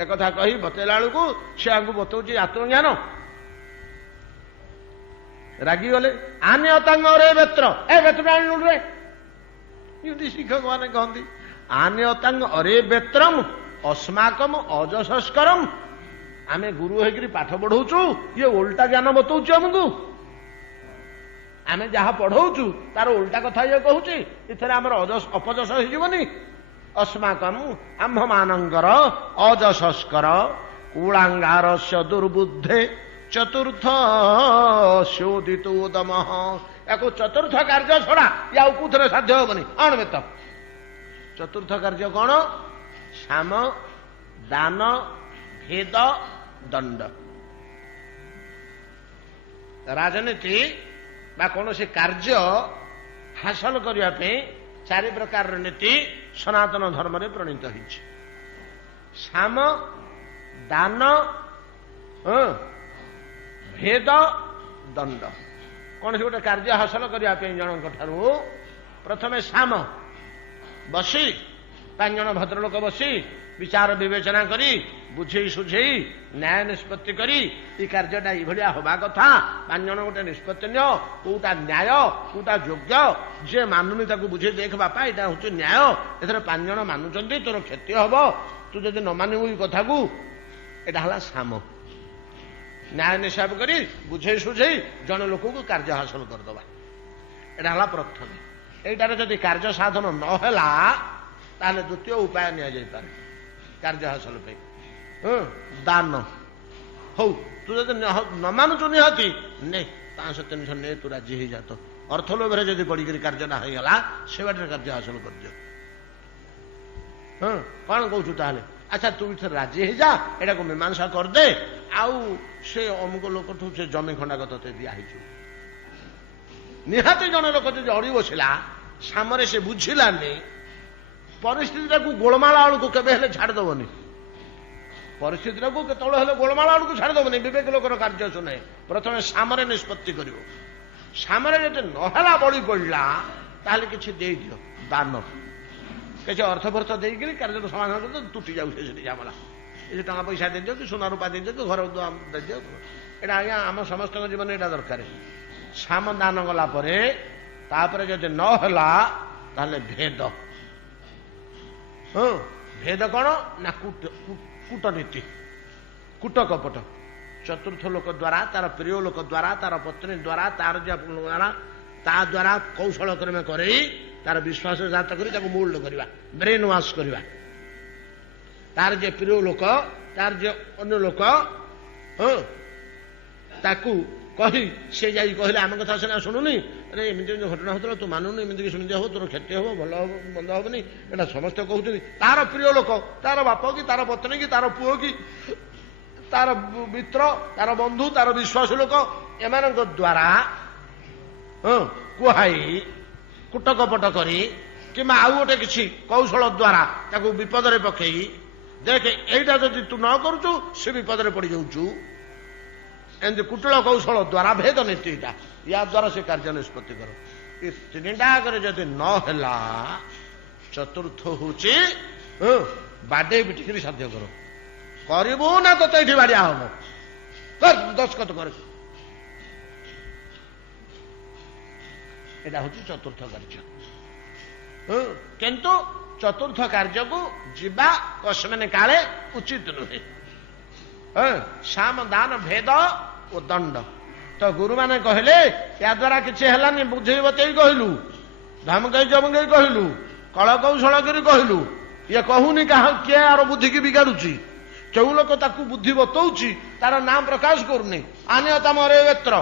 एक कथा कही बतेला बेलू सी आगे बतौची आत्मज्ञान रागिगले आन्यतांगे बेत्र ए बेत्र रे शिक्षक मैंने कहती आन्यतांग अरे बेत्रम अस्माकम अजसस्करम आम गुरु होकर पाठ पढ़ाऊचु ये उल्टा ज्ञान बतौची आमको आम जहाँ पढ़ाऊचु तार उल्टा कथा ये कहूँ इथर आमर अपजस होनी अस्माकम आम्भ मानंकर अजसस्कर कुलांगारस्य दुर्बुद्धे चतुर्थ शोधितोदम या चतुर्थ कार्य छड़ा या कौन साध्य हेनी अणमित चतुर्थ कार्य कौन साम दान भेद दंड राजनीति बा कौन से कार्य हासिल करने चारि प्रकार नीति सनातन धर्म रे प्रणीत होइछि साम दान भेद दंड कौन से गोटे कार्य हासिल करने जनक ठारू प्रथमे साम बसी 5 जन भद्रलोक बसी विचार विवेचना करी बुझे सुझे न्याय निष्पत्ति करी ये कार्यटा ये हवा कथा 5 जन गोटे निष्पत्ति नियो कौटा न्याय कौटा योग्य जे मानुनी ताकू बुझे देख बापा यहाँ हूँ न्याय एथर 5 जन मानुंट तोर क्षति हम तू जब न मानू कथा को ଏଟା ହେଲା ସାମ। ନ୍ୟାୟ ନିଶାବ କରି ବୁଝେଇ ସୁଝେଇ ଜଣେ ଲୋକକୁ କାର୍ଯ୍ୟ ହାସଲ କରିଦେବା, ଏଟା ହେଲା ପ୍ରଥମେ। ଏଇଟାରେ ଯଦି କାର୍ଯ୍ୟ ସାଧନ ନ ହେଲା ତାହେଲେ ଦ୍ୱିତୀୟ ଉପାୟ ନିଆଯାଇପାରେ କାର୍ଯ୍ୟ ହାସଲ ପାଇଁ। ଦାନ। ହଉ ତୁ ଯଦି ନ ମାନୁଛୁ ନିହାତି ନେ 500-300 ନେ, ତୁ ରାଜି ହେଇଯା। ତ ଅର୍ଥ ଲୋଭରେ ଯଦି ପଡ଼ିକିରି କାର୍ଯ୍ୟଟା ହେଇଗଲା ସେ ବାଟରେ କାର୍ଯ୍ୟ ହାସଲ କରିଦିଅ। କଣ କହୁଛୁ ତାହେଲେ? ଆଚ୍ଛା ତୁ ଏଥିରେ ରାଜି ହେଇଯା, ଏଟାକୁ ମୀମାଂସା କରିଦେ, ଆଉ ସେ ଅମୁକ ଲୋକଠୁ ସେ ଜମି ଖଣ୍ଡାକ ତତେ ଦିଆ ହେଇଛୁ। ନିହାତି ଜଣେ ଲୋକ ଯଦି ଅଡ଼ି ବସିଲା ସାମରେ ସେ ବୁଝିଲାନି, ପରିସ୍ଥିତିଟାକୁ ଗୋଳମାଳ ଆଳକୁ କେବେ ହେଲେ ଛାଡ଼ିଦବନି। ପରିସ୍ଥିତିଟାକୁ କେତେବେଳେ ହେଲେ ଗୋଳମାଳ ଆଳକୁ ଛାଡ଼ିଦବନି। ବିବେକ ଲୋକର କାର୍ଯ୍ୟ ଶୁଣେ, ପ୍ରଥମେ ସାମରେ ନିଷ୍ପତ୍ତି କରିବ। ସାମରେ ଯଦି ନହେଲା ବଳି ପଡ଼ିଲା ତାହେଲେ କିଛି ଦେଇଦିଅ, ଦାନ। କିଛି ଅର୍ଥ ଫର୍ଥ ଦେଇକିରି କାର୍ଯ୍ୟର ସମାଧାନ କରିଦିଅ, ତୁଟି ଯାଉଛି ସେଠି ଝାମଲା। କିଛି ଟଙ୍କା ପଇସା ଦେଇଦିଅ କି ସୁନା ରୂପା ଦେଇଦିଅ କି ଘର ଦେଇଦିଅ। ଏଇଟା ଆଜ୍ଞା ଆମ ସମସ୍ତଙ୍କ ଜୀବନରେ ଏଇଟା ଦରକାର। ସାମ ଦାନ ଗଲା ପରେ ତାପରେ ଯଦି ନ ହେଲା ତାହେଲେ ଭେଦ। ଭେଦ କଣ ନା କୂଟନୀତି, କୂଟ କପଟ। ଚତୁର୍ଥ ଲୋକ ଦ୍ୱାରା, ତାର ପ୍ରିୟ ଲୋକ ଦ୍ୱାରା, ତାର ପତ୍ନୀ ଦ୍ୱାରା, ତାର ଦ୍ୱାରା, ତା ଦ୍ୱାରା କୌଶଳ କ୍ରମେ କରେଇ ତାର ବିଶ୍ୱାସଘାତ କରି ତାକୁ ମୋଲ୍ଡ କରିବା, ବ୍ରେନ୍ ୱାଶ୍ କରିବା। ତାର ଯେ ପ୍ରିୟ ଲୋକ, ତାର ଯେ ଅନ୍ୟ ଲୋକ, ତାକୁ କହି ସେ ଯାଇ କହିଲେ ଆମ କଥା ସିନା ଶୁଣୁନି, ଆରେ ଏମିତି ଏମିତି ଘଟଣା ହଉଥିଲା ତୁ ମାନୁନି, ଏମିତି କି ସେମିତି ହବ, ତୋର କ୍ଷତି ହବ, ଭଲ ହବ ମନ୍ଦ ହବନି, ଏଇଟା ସମସ୍ତେ କହୁଛନ୍ତି। ତାର ପ୍ରିୟ ଲୋକ, ତାର ବାପ କି ତାର ପତ୍ନୀ କି ତାର ପୁଅ କି ତାର ମିତ୍ର, ତାର ବନ୍ଧୁ, ତାର ବିଶ୍ୱାସ ଲୋକ, ଏମାନଙ୍କ ଦ୍ୱାରା କୁହାଇ କୁଟକପଟ କରି କିମ୍ବା ଆଉ ଗୋଟେ କିଛି କୌଶଳ ଦ୍ୱାରା ତାକୁ ବିପଦରେ ପକେଇ, ଦେଖେ ଏଇଟା ଯଦି ତୁ ନ କରୁଛୁ ସେ ବିପଦରେ ପଡ଼ିଯାଉଛୁ, ଏମିତି କୁଟିଳ କୌଶଳ ଦ୍ୱାରା ଭେଦ ନୀତି, ଏଇଟା ୟା ଦ୍ୱାରା ସେ କାର୍ଯ୍ୟ ନିଷ୍ପତ୍ତି କର। ଏ ତିନିଟା ଆଗରେ ଯଦି ନ ହେଲା, ଚତୁର୍ଥ ହଉଛି ବାଡେଇ ପିଟିକିରି ସାଧ୍ୟ କର। କରିବୁ ନା ତତେ ଏଇଠି ବାଡିଆ ହବ, ଦସ୍ତଖତ କର। ଏଇଟା ହଉଛି ଚତୁର୍ଥ କାର୍ଯ୍ୟ। କିନ୍ତୁ ଚତୁର୍ଥ କାର୍ଯ୍ୟକୁ ଯିବା କସ୍ମିନ୍ କାଳେ ଉଚିତ ନୁହେଁ। ସାମ ଦାନ ଭେଦ ଓ ଦଣ୍ଡ। ତ ଗୁରୁମାନେ କହିଲେ ୟା ଦ୍ୱାରା କିଛି ହେଲାନି, ବୁଝେଇ ବତେଇ କହିଲୁ, ଧମକେଇ ଚମକେଇ କହିଲୁ, କଳ କୌଶଳ କରି କହିଲୁ, ଇଏ କହୁନି କାହା କିଏ ଆର ବୁଦ୍ଧିକି ବିଗାଡୁଛି। କେଉଁ ଲୋକ ତାକୁ ବୁଦ୍ଧି ବତଉଛି ତାର ନାଁ ପ୍ରକାଶ କରୁନି। ଆନିୟତା ମରେ ବେତ୍ର,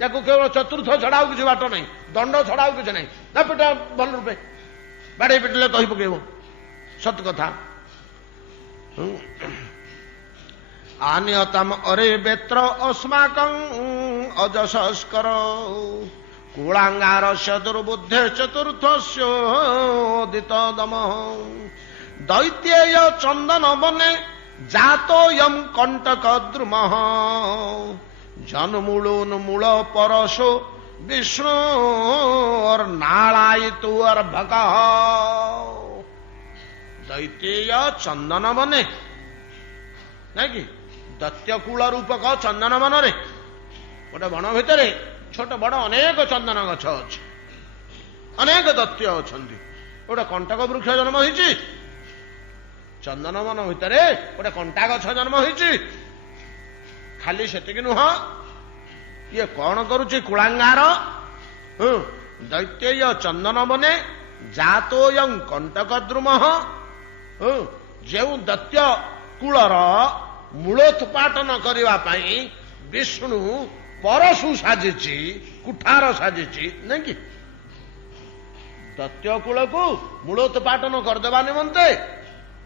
ତାକୁ କେବଳ ଚତୁର୍ଥ ଛଡା ଆଉ କିଛି ବାଟ ନାହିଁ, ଦଣ୍ଡ ଛଡା ଆଉ କିଛି ନାହିଁ। ନା ପିଟା ଭଲ ରୂପେ ବାଡେଇ ପିଟିଲେ କହି ପକେଇବ ସତ କଥା। ଆନିୟତମ ଅରେ ବେତ୍ର ଅସ୍ମାକଂ ଅଜସସ୍କର କୁଳାଙ୍ଗାରସ୍ୟ ଦୁର୍ବୁଦ୍ଧେ ଚତୁର୍ଥସ୍ୟୋଦିତ ଦମ ଦୈତ୍ୟେୟ ଚନ୍ଦନ ବନେ ଜାତୋୟಂ କଣ୍ଟକ ଦ୍ରୁମଃ ଜନ୍ମୂଳୋନ୍ମୂଳ ପରଶೋ ବିଷ୍ଣୁର୍ ନାଳାୟିତୁର୍ ଭଗଃ। ଦୈତ୍ୟେୟ ଚନ୍ଦନ ବନେ, ନାଇଁ କି ଦୈତ୍ୟ କୂଳ ରୂପକ ଚନ୍ଦନ ବନରେ, ଗୋଟେ ବଣ ଭିତରେ ଛୋଟ ବଡ ଅନେକ ଚନ୍ଦନ ଗଛ ଅଛି, ଅନେକ ଦୈତ୍ୟ ଅଛନ୍ତି। ଗୋଟେ କଣ୍ଟକ ବୃକ୍ଷ ଜନ୍ମ ହେଇଛି, ଚନ୍ଦନ ବନ ଭିତରେ ଗୋଟେ କଣ୍ଟା ଗଛ ଜନ୍ମ ହେଇଛି। ଖାଲି ସେତିକି ନୁହଁ, ଇଏ କଣ କରୁଛି କୁଳାଙ୍ଗାର, ଦୈତ୍ୟେୟ ଚନ୍ଦନ ବନେ ଜାତୋୟଂ କଣ୍ଟକ ଦ୍ରୁମଃ, ଯେଉଁ ଦୈତ୍ୟ କୂଳର ମୂଳୋତ୍ପାଟନ କରିବା ପାଇଁ ବିଷ୍ଣୁ ପରଶୁ ସାଜିଛି, କୁଠାର ସାଜିଛି, ନାଇଁ କି ଦୈତ୍ୟ କୂଳକୁ ମୂଳୋତ୍ପାଟନ କରିଦେବା ନିମନ୍ତେ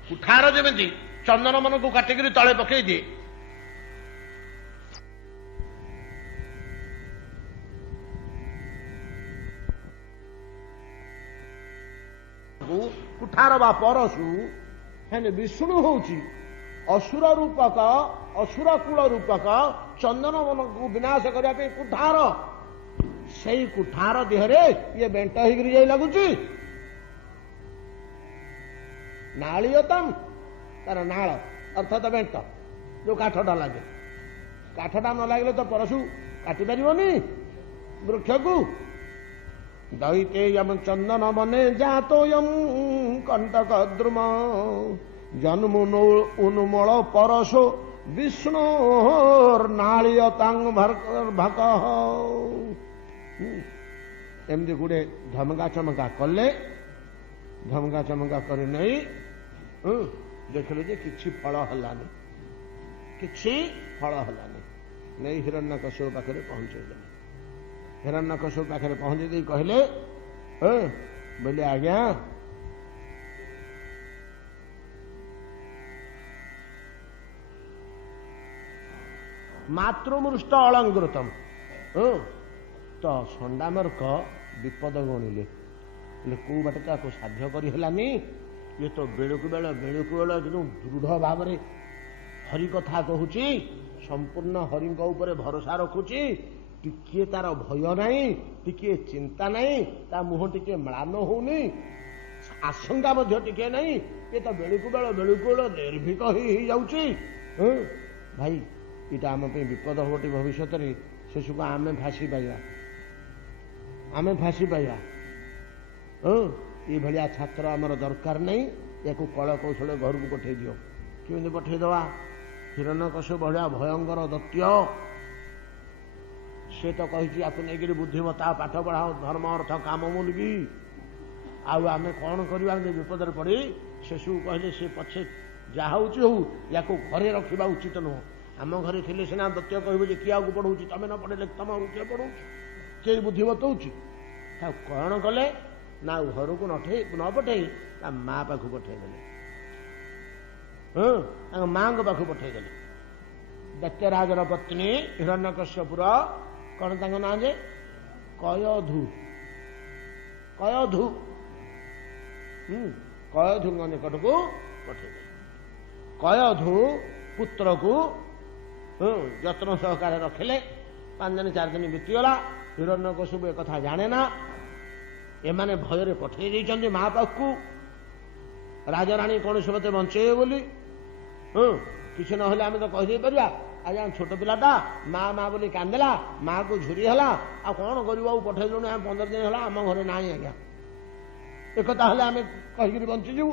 କୁଠାର ଯେମିତି ଚନ୍ଦନ ମନକୁ କାଟିକିରି ତଳେ ପକେଇ ଦିଏ, କୁଠାର ବା ପରଶୁ ହେଲେ ବିଷ୍ଣୁ ହଉଛି ଅସୁର ରୂପକ, ଅସୁର କୂଳ ରୂପକ ଚନ୍ଦନ ମନକୁ ବିନାଶ କରିବା ପାଇଁ କୁଠାର। ସେଇ କୁଠାର ଦେହରେ ଇଏ ବେଣ୍ଟ ହେଇକିରି ଯାଇ ଲାଗୁଛି। ନାଳିୟତମ ତାର ନାଳ ଅର୍ଥାତ ବେଣ୍ଟ, ଯୋଉ କାଠଟା ଲାଗେ, କାଠଟା ନ ଲାଗିଲେ ତ ପରଶୁ କାଟି ପାରିବନି ବୃକ୍ଷକୁ। ଦୈତେୟଂ ଚନ୍ଦନ ବନେ ଜାତୋୟଂ କଣ୍ଟକ ଦ୍ରୁମ ଜନ୍ମ ଉନ୍ମୂଳ ପରଶୋ ବିଷ୍ଣୁର୍ନାଳିୟତାଂ ଭକଃ। ଏମିତି ଗୁଡେ ଧମକା ଚମକା କଲେ, ଧମକା ଚମକା କରି ନେଇ ଦେଖିଲେ ଯେ କିଛି ଫଳ ହେଲାନି, କିଛି ଫଳ ହେଲାନି। ନେଇ ହିରଣ୍ୟକଶ୍ୟପ ପାଖରେ ପହଞ୍ଚେଇଦେଲେ। ହିରଣ୍ୟକଶ୍ୟପ ପାଖରେ ପହଞ୍ଚେଇ ଦେଇ କହିଲେ ବୋଲେ ଆଜ୍ଞା ମାତୃମୃଷ୍ଟ ଅଳଙ୍କୃତମ। ତ ଷଣ୍ଡାମର୍କ ବିପଦ ଗଣିଲେ, କୋଉ ବାଟେ ତାକୁ ସାଧ୍ୟ କରି ହେଲାନି। ଇଏ ତ ବେଳକୁ ବେଳ କିନ୍ତୁ ଦୃଢ ଭାବରେ ହରି କଥା କହୁଛି, ସମ୍ପୂର୍ଣ୍ଣ ହରିଙ୍କ ଉପରେ ଭରସା ରଖୁଛି, ଟିକିଏ ତାର ଭୟ ନାହିଁ, ଟିକିଏ ଚିନ୍ତା ନାହିଁ, ତା ମୁହଁ ଟିକେ ମ୍ଳାନ ହଉନି, ଆଶଙ୍କା ମଧ୍ୟ ଟିକେ ନାହିଁ। ଏ ତ ବେଳକୁ ବେଳ ନିର୍ଭୀକ ହେଇଯାଉଛି। ଭାଇ ଏଇଟା ଆମ ପାଇଁ ବିପଦ ହବଟି ଭବିଷ୍ୟତରେ। ଶେଷକୁ ଆମେ ଫାଶୀ ପାଇବା। ଏଇଭଳିଆ ଛାତ୍ର ଆମର ଦରକାର ନାହିଁ। ୟାକୁ କଳ କୌଶଳ ଘରକୁ ପଠେଇ ଦିଅ। କେମିତି ପଠେଇଦବା? ହିରଣ୍ୟକଶ୍ୟପ ଭଳିଆ ଭୟଙ୍କର ଦୈତ୍ୟ, ସେ ତ କହିଛି ୟାକୁ ନେଇକରି ବୁଦ୍ଧିମତା ପାଠ ପଢାଅ, ଧର୍ମ ଅର୍ଥ କାମ ମୂଲଗି। ଆଉ ଆମେ କଣ କରିବା? ବିପଦରେ ପଡି ଶେଷକୁ କହିଲେ ସେ ପଛେ ଯାହା ହଉଛି ହଉ, ୟାକୁ ଘରେ ରଖିବା ଉଚିତ ନୁହଁ। ଆମ ଘରେ ଥିଲେ ସିନା ଦୈତ୍ୟ କହିବ ଯେ କିଏ ଆକୁ ପଢଉଛି, ତମେ ନ ପଢେଇଲେ ତମ କିଏ ପଢଉଛି, କିଏ ବୁଦ୍ଧି ବତଉଛି। ତାକୁ କଣ କଲେ ନା ଘରକୁ ନ ପଠେଇ ତା ମା ପାଖକୁ ପଠେଇଦେଲେ। ତାଙ୍କ ମାଙ୍କ ପାଖକୁ ପଠେଇଦେଲେ। ଦୈତ୍ୟରାଜର ପତ୍ନୀ ହିରଣ୍ୟକଶ୍ୟପର କଣ ତାଙ୍କ ନାଁ ଯେ କୟଧୁ। କୟଧୁଙ୍କ ନିକଟକୁ ପଠେଇଦେଲେ। କୟଧୁ ପୁତ୍ରକୁ ଯତ୍ନ ସହକାରେ ରଖିଲେ। 5 ଦିନ 4 ଦିନ ବିତିଗଲା। ହିରଣ୍ୟକଶ୍ୟପ ଏ କଥା ଜାଣେ ନା। ଏମାନେ ଭୟରେ ପଠେଇ ଦେଇଛନ୍ତି ମା ପାଖକୁ, ରାଜରାଣୀ କୌଣସି ମତେ ବଞ୍ଚେଇବେ ବୋଲି। କିଛି ନହେଲେ ଆମେ ତ କହିଦେଇ ପାରିବା, ଆଜ୍ଞା ଛୋଟ ପିଲାଟା ମା ବୋଲି କାନ୍ଦିଲା, ମାକୁ ଝୁରି ହେଲା, ଆଉ କଣ କରିବୁ, ଆଉ ପଠେଇଲୁଣି, ଆମେ 15 ଦିନ ହେଲା ଆମ ଘରେ ନାହିଁ ଆଜ୍ଞା, ଏକଥା ହେଲେ ଆମେ କହିକିରି ବଞ୍ଚିଯିବୁ।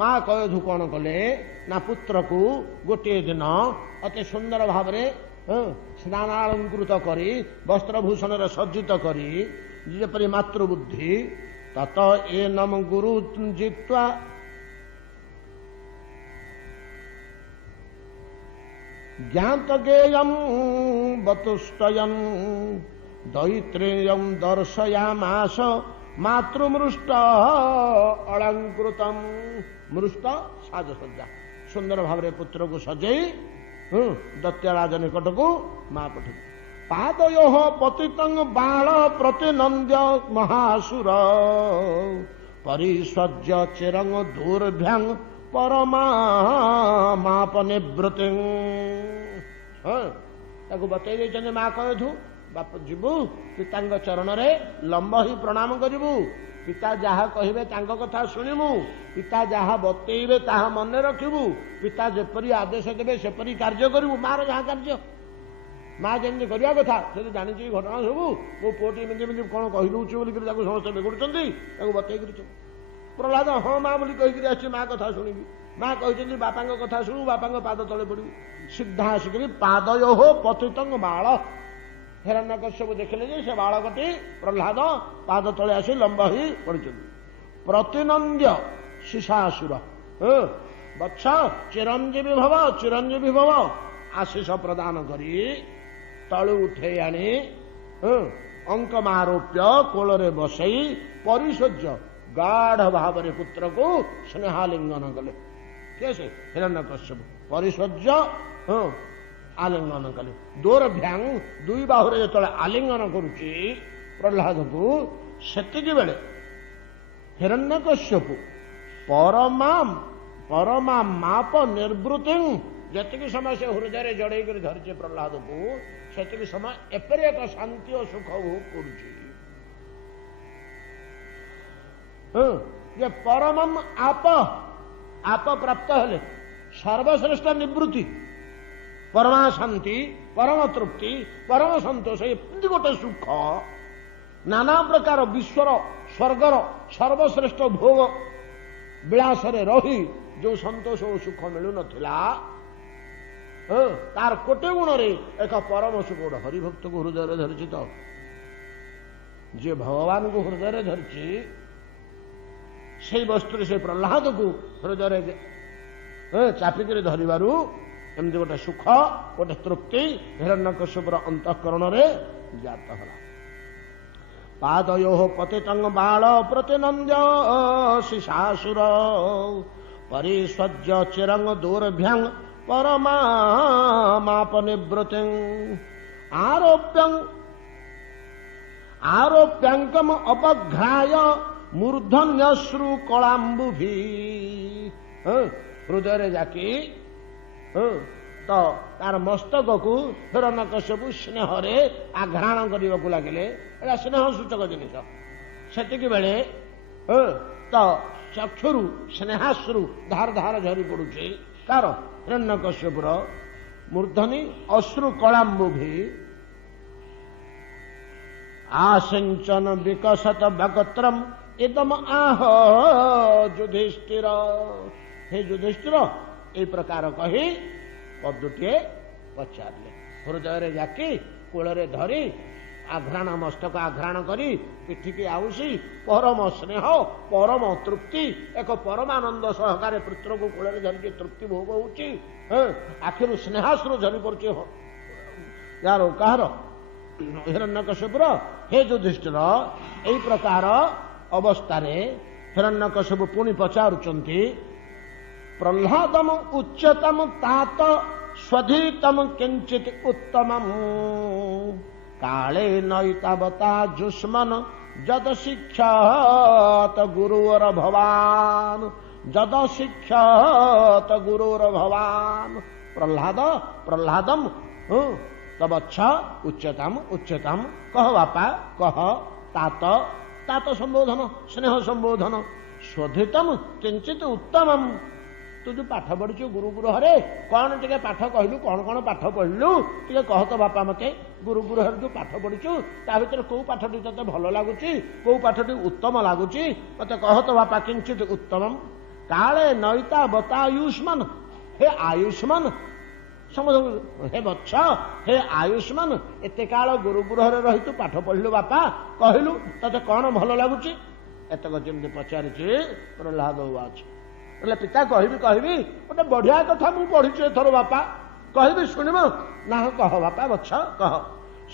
ମା କୟଧୁ କଣ କଲେ ନା ପୁତ୍ରକୁ ଗୋଟିଏ ଦିନ ଅତି ସୁନ୍ଦର ଭାବରେ ସ୍ନାନାଳଙ୍କୃତ କରି, ବସ୍ତ୍ରଭୂଷଣରେ ସଜ୍ଜିତ କରି, ଯେପରି ମାତୃବୁଦ୍ଧି ତତ ଏନମ ଗୁରୁ ଜିତ୍ୱା ଜ୍ଞାତଗେୟଂ ବତୁଷ୍ଟୟଂ ଦୈତ୍ରେୟଂ ଦର୍ଶୟାମାସ ମାତୃମୃଷ୍ଟ ଅଳଙ୍କୃତମ୍। ମୃଷ୍ଟ ସାଜସଜ୍ଜା ସୁନ୍ଦର ଭାବରେ ପୁତ୍ରକୁ ସଜେଇ ଦୈତ୍ୟରାଜ ନିକଟକୁ ମା ପଠେଇ। ପାଦୟୋଃ ପତିତଂ ବାଳ ପ୍ରତିନନ୍ଦ୍ୟ ମହାସୁର ପରିସଜ୍ୟ ଚିରଂ ଦୂର୍ଭ୍ୟାଂ ପରମାପ ନିବୃତ୍ତି। ତାକୁ ବତେଇ ଦେଇଛନ୍ତି ମା କୟଧୁ, ବାପ ଯିବୁ ପିତାଙ୍କ ଚରଣରେ ଲମ୍ବ ହିଁ ପ୍ରଣାମ କରିବୁ, ପିତା ଯାହା କହିବେ ତାଙ୍କ କଥା ଶୁଣିବୁ, ପିତା ଯାହା ବତେଇବେ ତାହା ମନେ ରଖିବୁ, ପିତା ଯେପରି ଆଦେଶ ଦେବେ ସେପରି କାର୍ଯ୍ୟ କରିବୁ। ମାର ଯାହା କାର୍ଯ୍ୟ ମା ଯେମିତି କରିବା କଥା, ସେ ଜାଣିଛି ଘଟଣା ସବୁ, ମୋ ପୁଅଟି ଏମିତି କଣ କହିଦଉଛି ବୋଲିକରି ତାକୁ ସମସ୍ତେ ବିଗୁଡୁଛନ୍ତି, ତାକୁ ବତେଇକିରି। ପ୍ରହ୍ଲାଦ ହଁ ମା ବୋଲି କହିକିରି ଆସିଛି, ମା କଥା ଶୁଣିବି। ମା କହିଛନ୍ତି ବାପାଙ୍କ କଥା ଶୁଣୁ, ବାପାଙ୍କ ପାଦ ତଳେ ପଡିବୁ। ସିଧା ଆସିକିରି ପାଦୟୋଃ ପତିତଂ ବାଳ। ହିରଣ୍ୟକଶ୍ୟପ ଦେଖିଲେ ଯେ ସେ ବାଳକଟି ପ୍ରହ୍ଲାଦ ପାଦ ତଳେ ଆସି ଲମ୍ବ ହୋଇ ପଡିଛନ୍ତି। ପ୍ରତିନନ୍ଦ୍ୟ ଶିଶାସୁର ବତ୍ସ ଚିରଞ୍ଜୀବୀ ଭବ ଆଶିଷ ପ୍ରଦାନ କରି ତଳୁ ଉଠେଇ ଆଣି ଅଙ୍କମାରୋପ୍ୟ କୋଳରେ ବସେଇ ପରିସଜ୍ୟ ଗାଢ ଭାବରେ ପୁତ୍ରକୁ ସ୍ନେହାଲିଙ୍ଗନ କଲେ। କିଏ ସେ? ହିରଣ୍ୟକଶ୍ୟପ। ପରିସଜ୍ୟ ଆଲିଙ୍ଗନ କଲେ। ଦୋରଭ୍ୟାଂ ଦୁଇ ବାହୁରେ ଯେତେବେଳେ ଆଲିଙ୍ଗନ କରୁଛି ପ୍ରହ୍ଲାଦକୁ, ସେତିକି ବେଳେ ହିରଣ୍ୟକଶ୍ୟପ ପରମା ମାପ ନିର୍ବୃତ୍ତି, ଯେତିକି ସମୟ ସେ ହୃଦୟରେ ଜଡେଇକରି ଧରିଛି ପ୍ରହ୍ଲାଦକୁ, ସେତିକି ସମୟ ଏପରି ଏକ ଶାନ୍ତି ଓ ସୁଖ ଭୋଗ କରୁଛି ଯେ ପରମମ୍ ଆପ ପ୍ରାପ୍ତ ହେଲେ ସର୍ବଶ୍ରେଷ୍ଠ ନିବୃତ୍ତି, ପରମା ଶାନ୍ତି, ପରମ ତୃପ୍ତି, ପରମ ସନ୍ତୋଷ, ଏମିତି ଗୋଟେ ସୁଖ। ନାନା ପ୍ରକାର ବିଶ୍ୱର ସ୍ୱର୍ଗର ସର୍ବଶ୍ରେଷ୍ଠ ଭୋଗ ବିଳାସରେ ରହି ଯୋଉ ସନ୍ତୋଷ ଓ ସୁଖ ମିଳୁନଥିଲା, तार कोटे गुण रे एक परम सुख गोटे हरिभक्त को हृदय धरी तो जे भगवान को हृदय धरी से वस्तु से प्रहलाद को हृदय चापिक धरबारू एमती गोटे सुख गोटे तृप्ति हिरण्यकश्यपर अंतःकरण जात होला पादयो पतितं बाल प्रतिनंद्य शिशासुर परिस्वज्य चिरंग दूरभ्यंग परमाप निवृत्ति आरोप्यंकम अपघ्राय मूर्धन्यश्रु कलाम्बुभि हृदय जाकी तो तार मस्तक को हिरण्यकश्यप स्नेह आघ्राण करने को लगे स्नेह सूचक जिनिस से बेले तो चक्षुरु स्नेहाश्रु धार धार झरी पड़ुचे कार हिरण्यकश्यपुर मूर्धनि अश्रु कलाम्बुभि आसिंचन विकसत भगत्रम इदम आह युधिष्ठिर हे युधिष्ठिर ए प्रकार कही पदुटे पचारे हृदय जाकी कूल धरी आघ्राण मस्तक आघ्राण करी पिठिकी आउसी परम स्नेह परम तृप्ति एक परमानंद सहकार पुत्र को कूल धरिकी तृप्ति भोग होची आखिर स्नेहाश्रु झरी पड़ुची यार कहार हिरण्यकश्यपुर हे युधिष्ठिर एई प्रकार अवस्था हिरण्यकश्यप पुणी पचारुचंती प्रह्लादम उच्चतम तात स्वधीतम किंचित उत्तमम काले नैतावता जुष्मन जद शिक्षात गुरुवर भवान जद शिक्षात गुरुवर भवान प्रह्लादम तबच्छ उच्चतम उच्चतम कह बापा कह तात तात संबोधन स्नेह संबोधन स्वधितम किंचित उत्तमम तू जो पाठ पढ़ी गुरु गृह कौन टे पाठ कहलु कौन कौन पाठ पढ़लु टे कह तो बापा मते गुरु गृह जो पाठ पढ़ुचु ता भीतर कौ पाठटी तते भल लगुची कौ पाठटी उत्तम लगुची मते कह तो बापा किंचित उत्तमम काले नैता बतायुष्मान हे आयुष्मान हे वत्स हे आयुष्मान एते काल गुरु गृह रही तू पाठ पढ़लु बापा कहलु तते कौन भल लगुची एतक जमी पचारि प्रह्लाद उवाच बोले पिता कहबी गोटे बढ़िया कथा मु पढ़ी एथर बापा कहबी शुणव ना कह बापा वत्स कह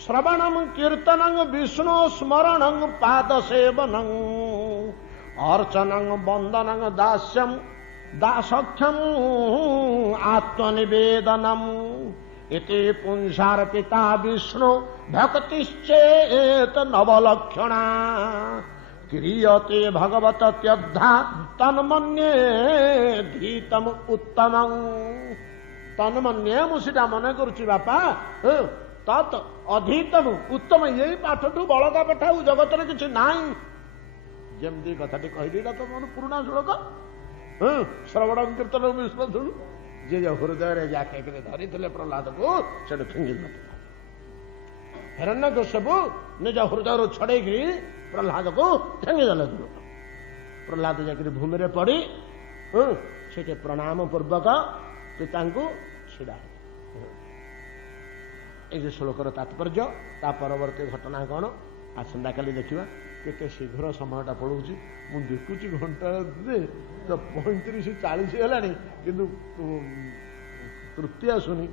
श्रवणम कीर्तनं विष्णु स्मरणं पाद सेवनं अर्चनं वंदनं दास्यं दासख्यम आत्मनिवेदनम इति पुंसार्पिता विष्णु भक्तिश्चेत नवलक्षणा क्रियते भगवत त्यब्धा तन्मन्ये धीतम उत्तमं तन्मन्ये मुसीटा मन करुची बापा तत् अधीतम उत्तम यही पाठटू बड़का पाठ जगत किसी नाई जमती कथाटी कहली तो मन पुराणा श्लोक श्रवण कीर्तन विष्णु शुणु जे हृदय जाके धरी प्रह्लाद को से फिंगी हिरण्यकश्यप निज हृदय छड़े प्रह्लाद को ठेंगी देले प्रह्लाद जाकर भूमि रे पड़ी से प्रणाम पूर्वक पिता को छिड़ा ये श्लोकर तात्पर्य ता परवर्ती घटना कौन आसंता काली देखा केते शीघ्र समयटा पड़ूची मु देखुची घंटा तो 35-40 है कि तृप्ति आसुनी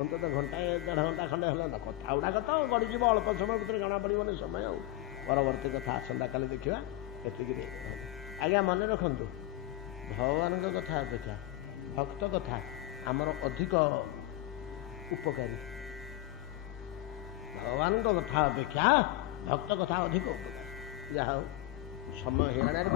अंत घंटा 1.5 घंटा खंडे है कथा गुड़ाक तो गड़ीज अल्प समय भर जना पड़ोनी समय आ परवर्ती कथा आसंता काली देखा ये आज्ञा मन रखु भगवान कथा अपेक्षा भक्त कथा आमर अधिक उपकारी भगवान कथा अपेक्षा भक्त कथा अधिक उपकारी जहा समय हिराण